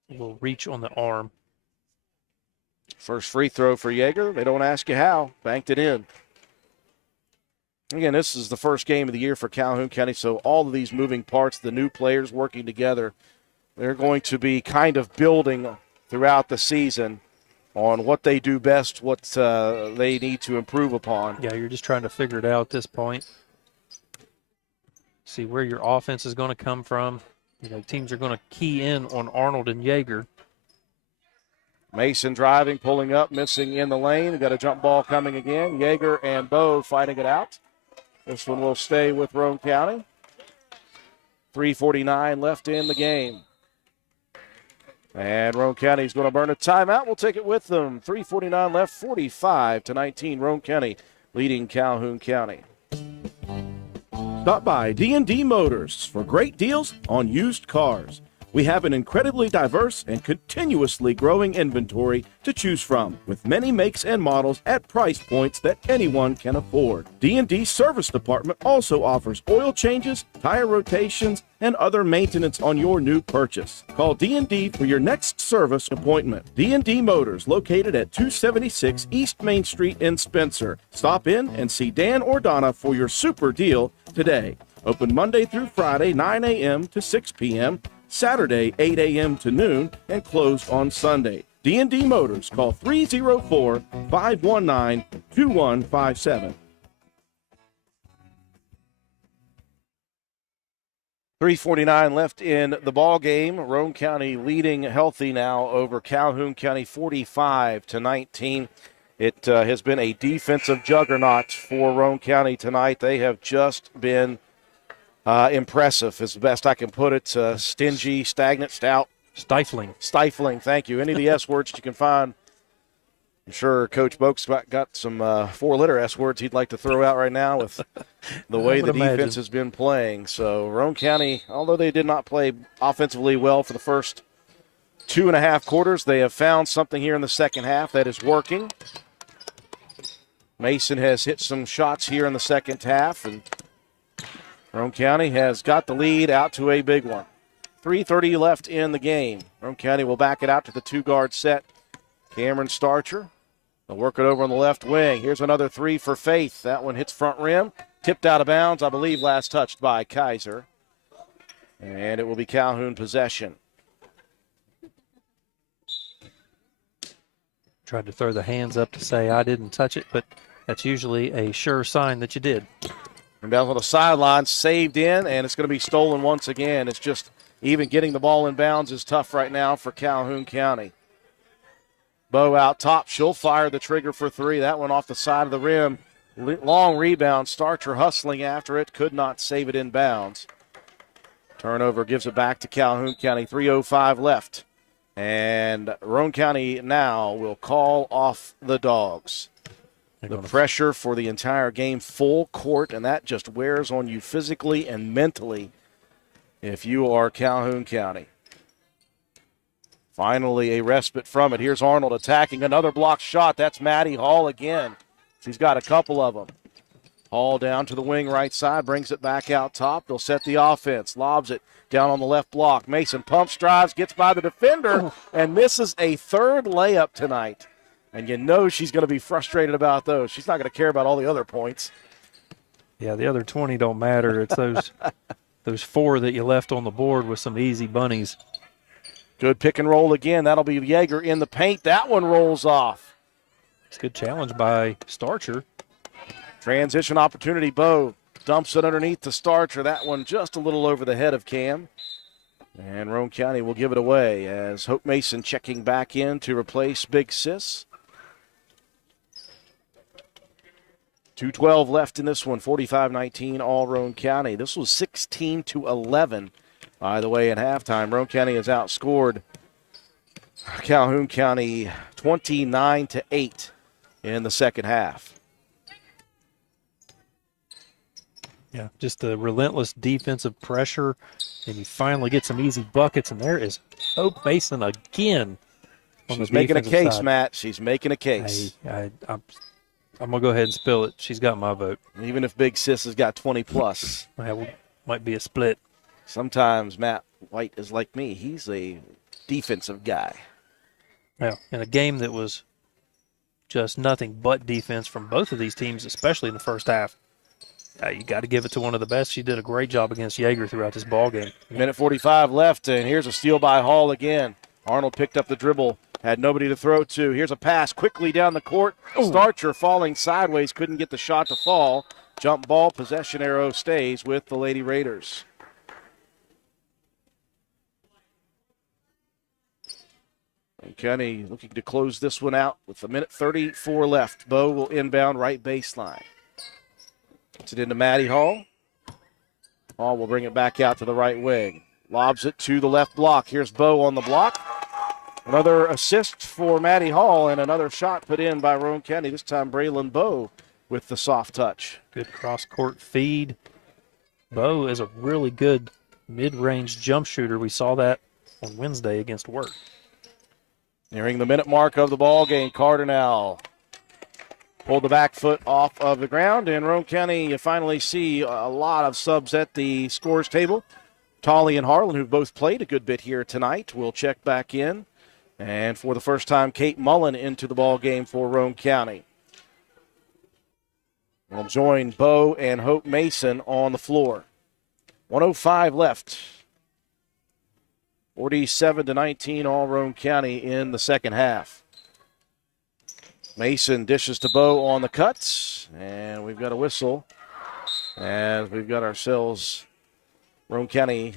A little reach on the arm. First free throw for Yeager. They don't ask you how. Banked it in. Again, this is the first game of the year for Calhoun County, so all of these moving parts, the new players working together, they're going to be kind of building throughout the season on what they do best, what they need to improve upon. Yeah, you're just trying to figure it out at this point. See where your offense is going to come from. You know, teams are going to key in on Arnold and Yeager. Mason driving, pulling up, missing in the lane. We've got a jump ball coming again. Yeager and Bo fighting it out. This one will stay with Roane County. 3:49 left in the game. And Roane County is going to burn a timeout. We'll take it with them. 3:49 left, 45-19. Roane County leading Calhoun County. Stop by D&D Motors for great deals on used cars. We have an incredibly diverse and continuously growing inventory to choose from, with many makes and models at price points that anyone can afford. D&D Service Department also offers oil changes, tire rotations, and other maintenance on your new purchase. Call D&D for your next service appointment. D&D Motors, located at 276 East Main Street in Spencer. Stop in and see Dan or Donna for your super deal today. Open Monday through Friday, 9 a.m. to 6 p.m., Saturday, 8 a.m. to noon, and closed on Sunday. D&D Motors, call 304-519-2157. 3:49 left in the ball game. Roane County leading healthy now over Calhoun County 45-19. It has been a defensive juggernaut for Roane County tonight. They have just been impressive is the best I can put it. Stingy, stagnant, stout. Stifling. Stifling, thank you. Any of the S words you can find. I'm sure Coach Boak's got some 4-letter S words he'd like to throw out right now with the way the defense has been playing. So Roane County, although they did not play offensively well for the first 2.5 quarters, they have found something here in the second half that is working. Mason has hit some shots here in the second half, and Roane County has got the lead out to a big one. 3:30 left in the game. Roane County will back it out to the two-guard set. Cameron Starcher. They'll work it over on the left wing. Here's another three for Faith. That one hits front rim. Tipped out of bounds, I believe last touched by Kaiser. And it will be Calhoun possession. Tried to throw the hands up to say I didn't touch it, but that's usually a sure sign that you did. And down on the sideline, saved in, and it's going to be stolen once again. It's just even getting the ball in bounds is tough right now for Calhoun County. Bo out top. She'll fire the trigger for three. That one off the side of the rim. Long rebound. Starcher hustling after it. Could not save it in bounds. Turnover gives it back to Calhoun County. 3:05 left. And Roane County now will call off the Dogs. The pressure for the entire game, full court, and that just wears on you physically and mentally if you are Calhoun County. Finally, a respite from it. Here's Arnold attacking another block shot. That's Maddie Hall again. She's got a couple of them. Hall down to the wing right side, brings it back out top. They'll set the offense, lobs it down on the left block. Mason pumps, drives, gets by the defender, and misses a third layup tonight. And you know she's going to be frustrated about those. She's not going to care about all the other points. Yeah, the other 20 don't matter. It's those 4 that you left on the board with some easy bunnies. Good pick and roll again. That'll be Yeager in the paint. That one rolls off. It's a good challenge by Starcher. Transition opportunity. Bo dumps it underneath the Starcher. That one just a little over the head of Cam. And Roane County will give it away as Hope Mason checking back in to replace Big Sis. 2:12 left in this one. 45-19 all Roane County. This was 16-11. By the way, at halftime, Roane County has outscored Calhoun County 29-8 in the second half. Yeah, just the relentless defensive pressure, and you finally get some easy buckets, and there is Hope Mason again. She's making a case, side. Matt. She's making a case. I'm going to go ahead and spill it. She's got my vote. Even if Big Sis has got 20-plus. Might be a split. Sometimes Matt White is like me. He's a defensive guy. Yeah, in a game that was just nothing but defense from both of these teams, especially in the first half. You got to give it to one of the best. She did a great job against Yeager throughout this ball game. Minute 45 left, and here's a steal by Hall again. Arnold picked up the dribble, had nobody to throw to. Here's a pass quickly down the court. Starcher falling sideways, couldn't get the shot to fall. Jump ball, possession arrow stays with the Lady Raiders. And County looking to close this one out with a minute 34 left. Bo will inbound right baseline. Gets it into Maddie Hall. Hall will bring it back out to the right wing. Lobs it to the left block. Here's Bo on the block. Another assist for Maddie Hall and another shot put in by Roane County. This time Braylon Bo with the soft touch. Good cross-court feed. Bo is a really good mid-range jump shooter. We saw that on Wednesday against Wirt. Nearing the minute mark of the ball game, Cardinal pulled the back foot off of the ground, and Roane County, you finally see a lot of subs at the scores table. Tolley and Harlan, who've both played a good bit here tonight, will check back in. And for the first time, Kate Mullen into the ball game for Roane County. We'll join Bo and Hope Mason on the floor. 1:05 left. 47-19 all Roane County in the second half. Mason dishes to Bo on the cuts, and we've got a whistle as we've got ourselves Roane County.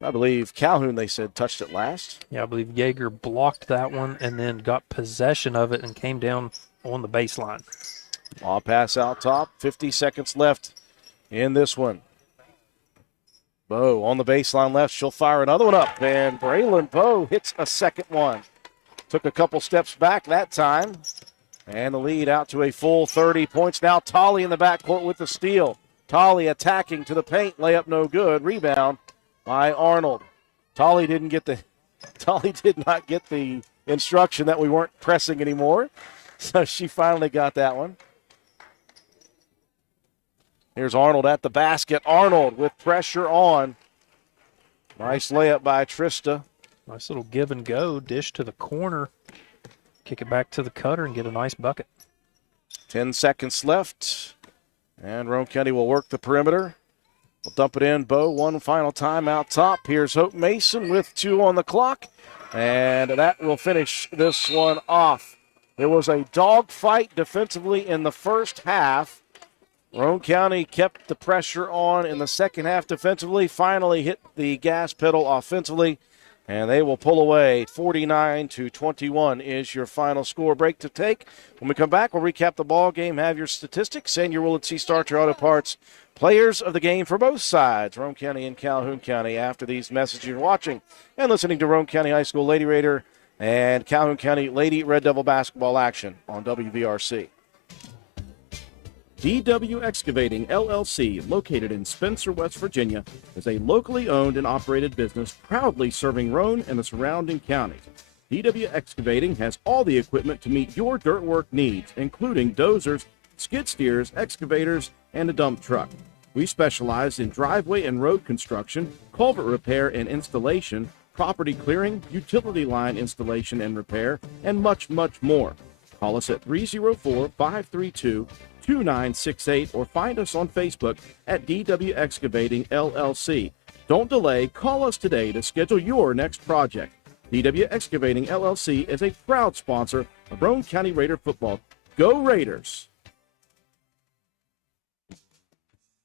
I believe Calhoun, they said, touched it last. Yeah, I believe Yeager blocked that one and then got possession of it and came down on the baseline. Ball pass out top, 50 seconds left in this one. Bo on the baseline left, she'll fire another one up, and Braylon Bo hits a second one. Took a couple steps back that time, and the lead out to a full 30 points. Now Tolley in the backcourt with the steal. Tolley attacking to the paint, layup no good, rebound by Arnold. Tolley did not get the instruction that we weren't pressing anymore, so she finally got that one. Here's Arnold at the basket. Arnold with pressure on. Nice layup by Trista. Nice little give and go, dish to the corner, kick it back to the cutter and get a nice bucket. 10 seconds left, and Roane County will work the perimeter. We'll dump it in. Bo one final time out top. Here's Hope Mason with 2 on the clock, and that will finish this one off. It was a dogfight defensively in the first half. Roane County kept the pressure on in the second half defensively, finally hit the gas pedal offensively, and they will pull away. 49-21 is your final score. Break to take. When we come back, we'll recap the ball game, have your statistics, and your Willett C. Starcher Auto Parts players of the game for both sides, Roane County and Calhoun County, after these messages. You're watching and listening to Roane County High School Lady Raider and Calhoun County Lady Red Devil basketball action on WVRC. DW Excavating, LLC, located in Spencer, West Virginia, is a locally owned and operated business proudly serving Roane and the surrounding counties. DW Excavating has all the equipment to meet your dirt work needs, including dozers, skid steers, excavators, and a dump truck. We specialize in driveway and road construction, culvert repair and installation, property clearing, utility line installation and repair, and much, much more. Call us at 304-532-2968 or find us on Facebook at DW Excavating LLC. Don't delay. Call us today to schedule your next project. DW Excavating LLC is a proud sponsor of Roane County Raider football. Go Raiders!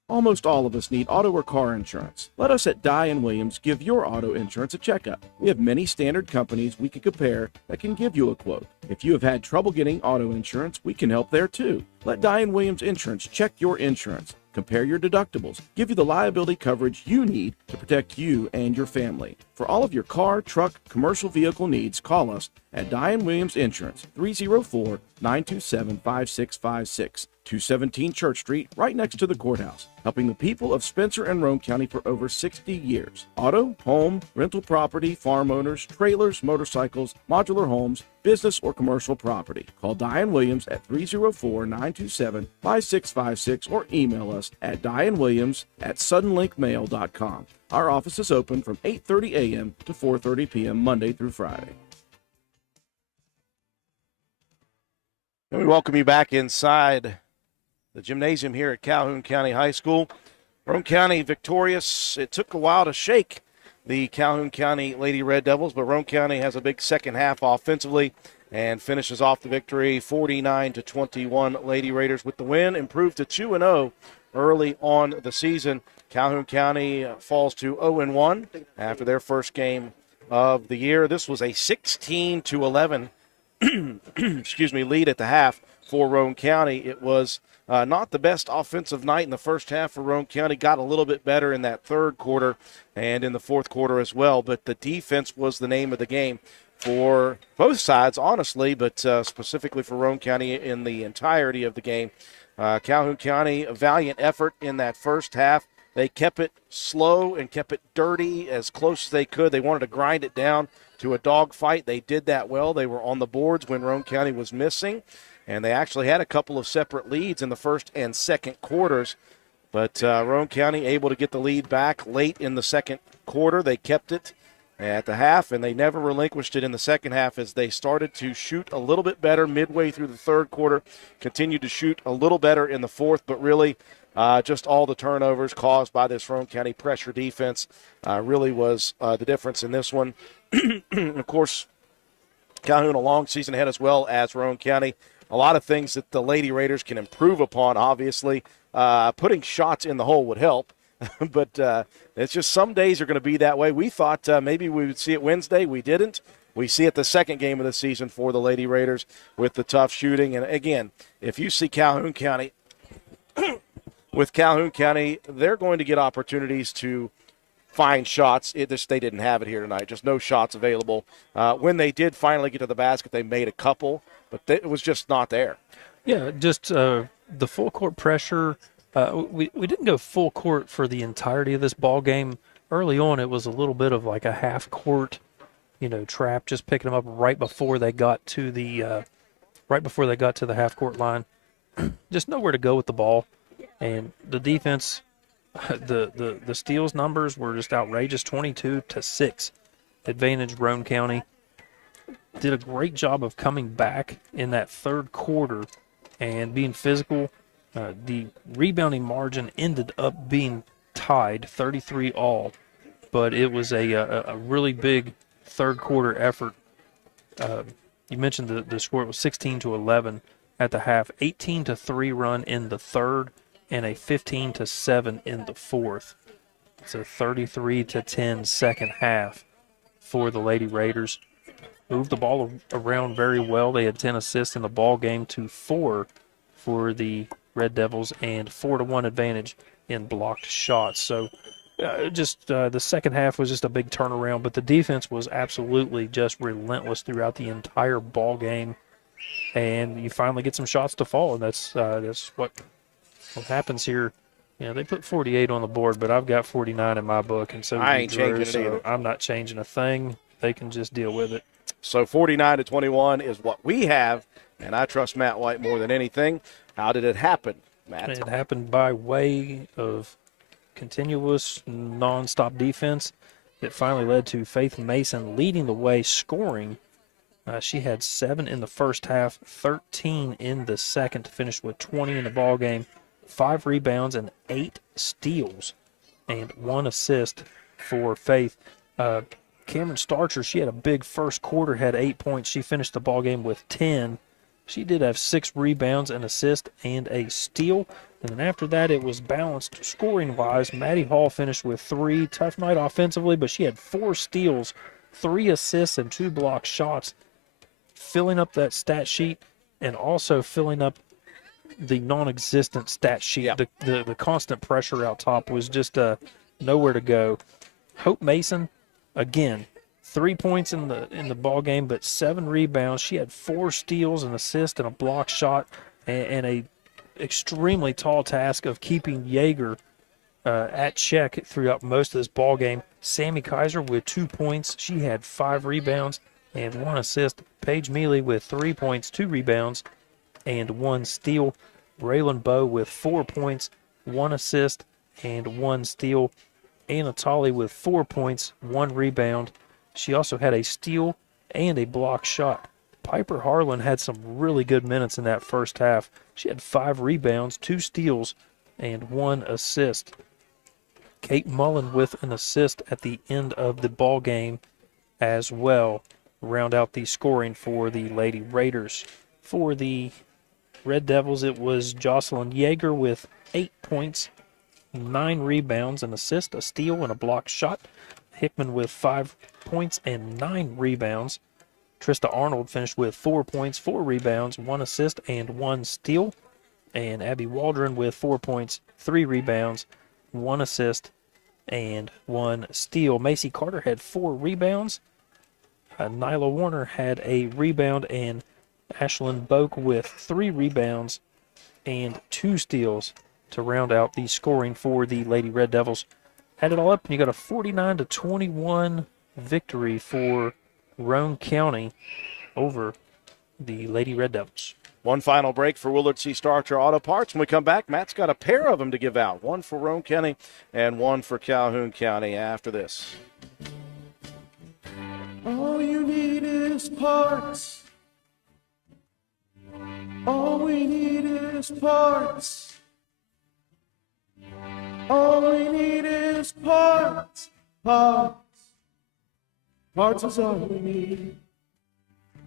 Almost all of us need auto or car insurance. Let us at Dye & Williams give your auto insurance a checkup. We have many standard companies we can compare that can give you a quote. If you have had trouble getting auto insurance, we can help there too. Let Dye & Williams Insurance check your insurance, compare your deductibles, give you the liability coverage you need to protect you and your family. For all of your car, truck, commercial vehicle needs, call us at Dye & Williams Insurance, 304-927-5656, 217 Church Street, right next to the courthouse, helping the people of Spencer and Roane County for over 60 years. Auto, home, rental property, farm owners, trailers, motorcycles, modular homes, business or commercial property. Call Dye & Williams at 304-927-5656 or email us at dyeandwilliams@suddenlinkmail.com. Our office is open from 8:30 a.m. to 4:30 p.m. Monday through Friday. And we welcome you back inside the gymnasium here at Calhoun County High School. Roane County victorious. It took a while to shake the Calhoun County Lady Red Devils, but Roane County has a big second half offensively and finishes off the victory 49-21. Lady Raiders with the win, improved to 2-0 early on the season. Calhoun County falls to 0-1 after their first game of the year. This was a 16-11 lead at the half for Roane County. It was not the best offensive night in the first half for Roane County. Got a little bit better in that third quarter and in the fourth quarter as well, but the defense was the name of the game for both sides, honestly, but specifically for Roane County in the entirety of the game. Calhoun County, a valiant effort in that first half. They kept it slow and kept it dirty as close as they could. They wanted to grind it down to a dogfight. They did that well. They were on the boards when Roane County was missing, and they actually had a couple of separate leads in the first and second quarters. But Roane County able to get the lead back late in the second quarter. They kept it at the half, and they never relinquished it in the second half as they started to shoot a little bit better midway through the third quarter, continued to shoot a little better in the fourth, but really just all the turnovers caused by this Roane County pressure defense really was the difference in this one. Of course, Calhoun a long season ahead as well as Roane County. A lot of things that the Lady Raiders can improve upon, obviously. Putting shots in the hole would help, but it's just some days are going to be that way. We thought maybe we would see it Wednesday. We didn't. We see it the second game of the season for the Lady Raiders with the tough shooting. And, again, if you see Calhoun County – with Calhoun County, they're going to get opportunities to find shots. They didn't have it here tonight, just no shots available. When they did finally get to the basket, they made a couple, but it was just not there. Yeah, just the full court pressure. We didn't go full court for the entirety of this ball game. Early on, it was a little bit of like a half court, trap, just picking them up right before they got to the half court line. Just nowhere to go with the ball. And the defense, the steals numbers were just outrageous, 22-6. Advantage Roane County. Did a great job of coming back in that third quarter and being physical. The rebounding margin ended up being tied, 33-all, but it was a really big third quarter effort. You mentioned the score. It was 16-11 at the half, 18-3 run in the third, and a 15-7 in the fourth. It's a 33-10 second half for the Lady Raiders. Moved the ball around very well. They had 10 assists in the ball game to 4 for the Red Devils and 4-1 advantage in blocked shots. So the second half was just a big turnaround, but the defense was absolutely just relentless throughout the entire ball game. And you finally get some shots to fall, and that's what what happens here, they put 48 on the board, but I've got 49 in my book, and so I ain't changing it either. I'm not changing a thing. They can just deal with it. So 49-21 is what we have, and I trust Matt White more than anything. How did it happen, Matt? It happened by way of continuous, nonstop defense that finally led to Faith Mason leading the way, scoring. She had 7 in the first half, 13 in the second to finish with 20 in the ball game, 5 rebounds and 8 steals, and 1 assist for Faith. Cameron Starcher, she had a big first quarter, had 8 points. She finished the ball game with 10. She did have 6 rebounds, an assist, and a steal. And then after that, it was balanced scoring-wise. Maddie Hall finished with 3. Tough night offensively, but she had 4 steals, 3 assists, and 2 block shots, filling up that stat sheet and also filling up the non-existent stat sheet. Yep. The constant pressure out top was just nowhere to go. Hope Mason, again, 3 points in the ball game, but 7 rebounds. She had 4 steals, an assist, and a block shot, and a extremely tall task of keeping Yeager at check throughout most of this ball game. Sammy Kaiser with 2 points. She had 5 rebounds and 1 assist. Paige Mealy with 3 points, 2 rebounds, and 1 steal. Braylon Bowe with 4 points, 1 assist, and 1 steal. Anna Tolley with 4 points, 1 rebound. She also had a steal and a block shot. Piper Harlan had some really good minutes in that first half. She had 5 rebounds, 2 steals, and 1 assist. Kate Mullen with an assist at the end of the ball game as well. Round out the scoring for the Lady Raiders. For the Red Devils, it was Jocelyn Yeager with 8 points, 9 rebounds, an assist, a steal, and a block shot. Hickman with 5 points and 9 rebounds. Trista Arnold finished with 4 points, 4 rebounds, 1 assist, and 1 steal. And Abby Waldron with 4 points, 3 rebounds, 1 assist, and 1 steal. Macy Carter had 4 rebounds. Nyla Warner had a rebound, and Ashlyn Boak with 3 rebounds and 2 steals to round out the scoring for the Lady Red Devils. Add it all up, and you got a 49-21 victory for Roane County over the Lady Red Devils. One final break for Willard C. Starcher Auto Parts. When we come back, Matt's got a pair of them to give out. One for Roane County and one for Calhoun County after this. All you need is parts. All we need is parts. All we need is parts. Parts. Parts is all we need.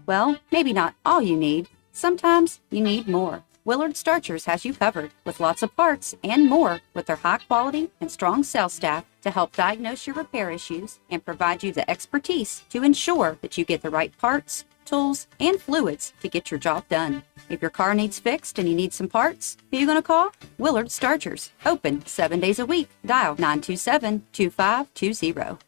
Well, maybe not all you need. Sometimes you need more. Willard Starchers has you covered with lots of parts and more with their high quality and strong sales staff to help diagnose your repair issues and provide you the expertise to ensure that you get the right parts, tools, and fluids to get your job done. If your car needs fixed and you need some parts, who are you going to call? Willard Starchers. Open 7 days a week. Dial 927-2520.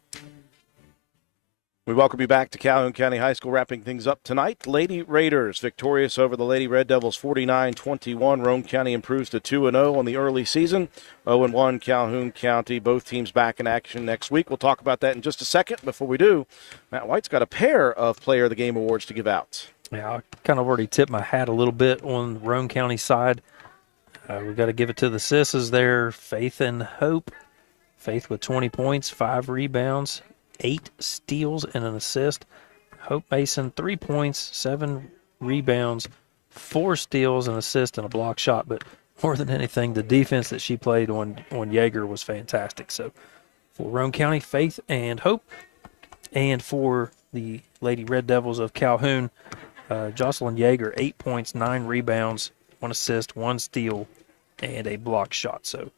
We welcome you back to Calhoun County High School, wrapping things up tonight. Lady Raiders victorious over the Lady Red Devils 49-21. Roane County improves to 2-0 on the early season. 0-1 Calhoun County. Both teams back in action next week. We'll talk about that in just a second. Before we do, Matt White's got a pair of Player of the Game awards to give out. Yeah, I kind of already tipped my hat a little bit on the Roane County side. We've got to give it to the Sisses there. Faith and Hope. Faith with 20 points, 5 rebounds, 8 steals and an assist. Hope Mason, 3 points, 7 rebounds, 4 steals, an assist, and a block shot. But more than anything, the defense that she played on Yeager was fantastic. So for Roane County, Faith and Hope. And for the Lady Red Devils of Calhoun, Jocelyn Yeager, 8 points, 9 rebounds, 1 assist, 1 steal, and a block shot. So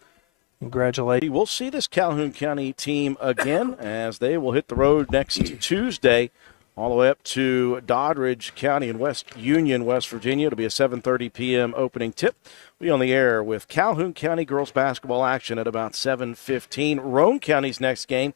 congratulations. We'll see this Calhoun County team again as they will hit the road next Tuesday all the way up to Doddridge County in West Union, West Virginia. It'll be a 7:30 p.m. opening tip. We'll be on the air with Calhoun County girls basketball action at about 7:15. Roane County's next game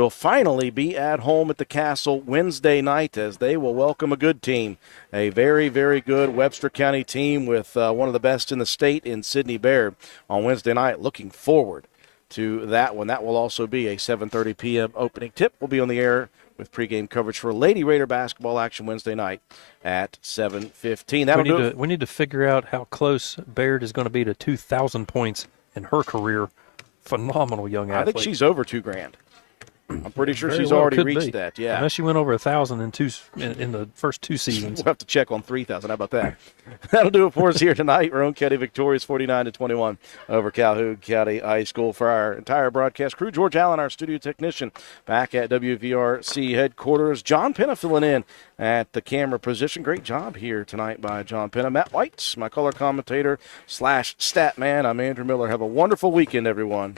will finally be at home at the Castle Wednesday night as they will welcome a good team, a very, very good Webster County team with one of the best in the state in Sydney Baird on Wednesday night. Looking forward to that one. That will also be a 7:30 p.m. opening tip. We'll be on the air with pregame coverage for Lady Raider basketball action Wednesday night at 7:15. We need to figure out how close Baird is going to be to 2,000 points in her career. Phenomenal young athlete. I think she's over $2,000. I'm pretty sure Very she's well already could reached be. that. Yeah. I know she went over 1,000 in the first 2 seasons. We'll have to check on 3,000. How about that? That'll do it for us here tonight. Roane County victorious 49-21 over Calhoun County High School. For our entire broadcast crew, George Allen, our studio technician, back at WVRC headquarters. John Penna filling in at the camera position. Great job here tonight by John Penna. Matt White, my color commentator / stat man. I'm Andrew Miller. Have a wonderful weekend, everyone.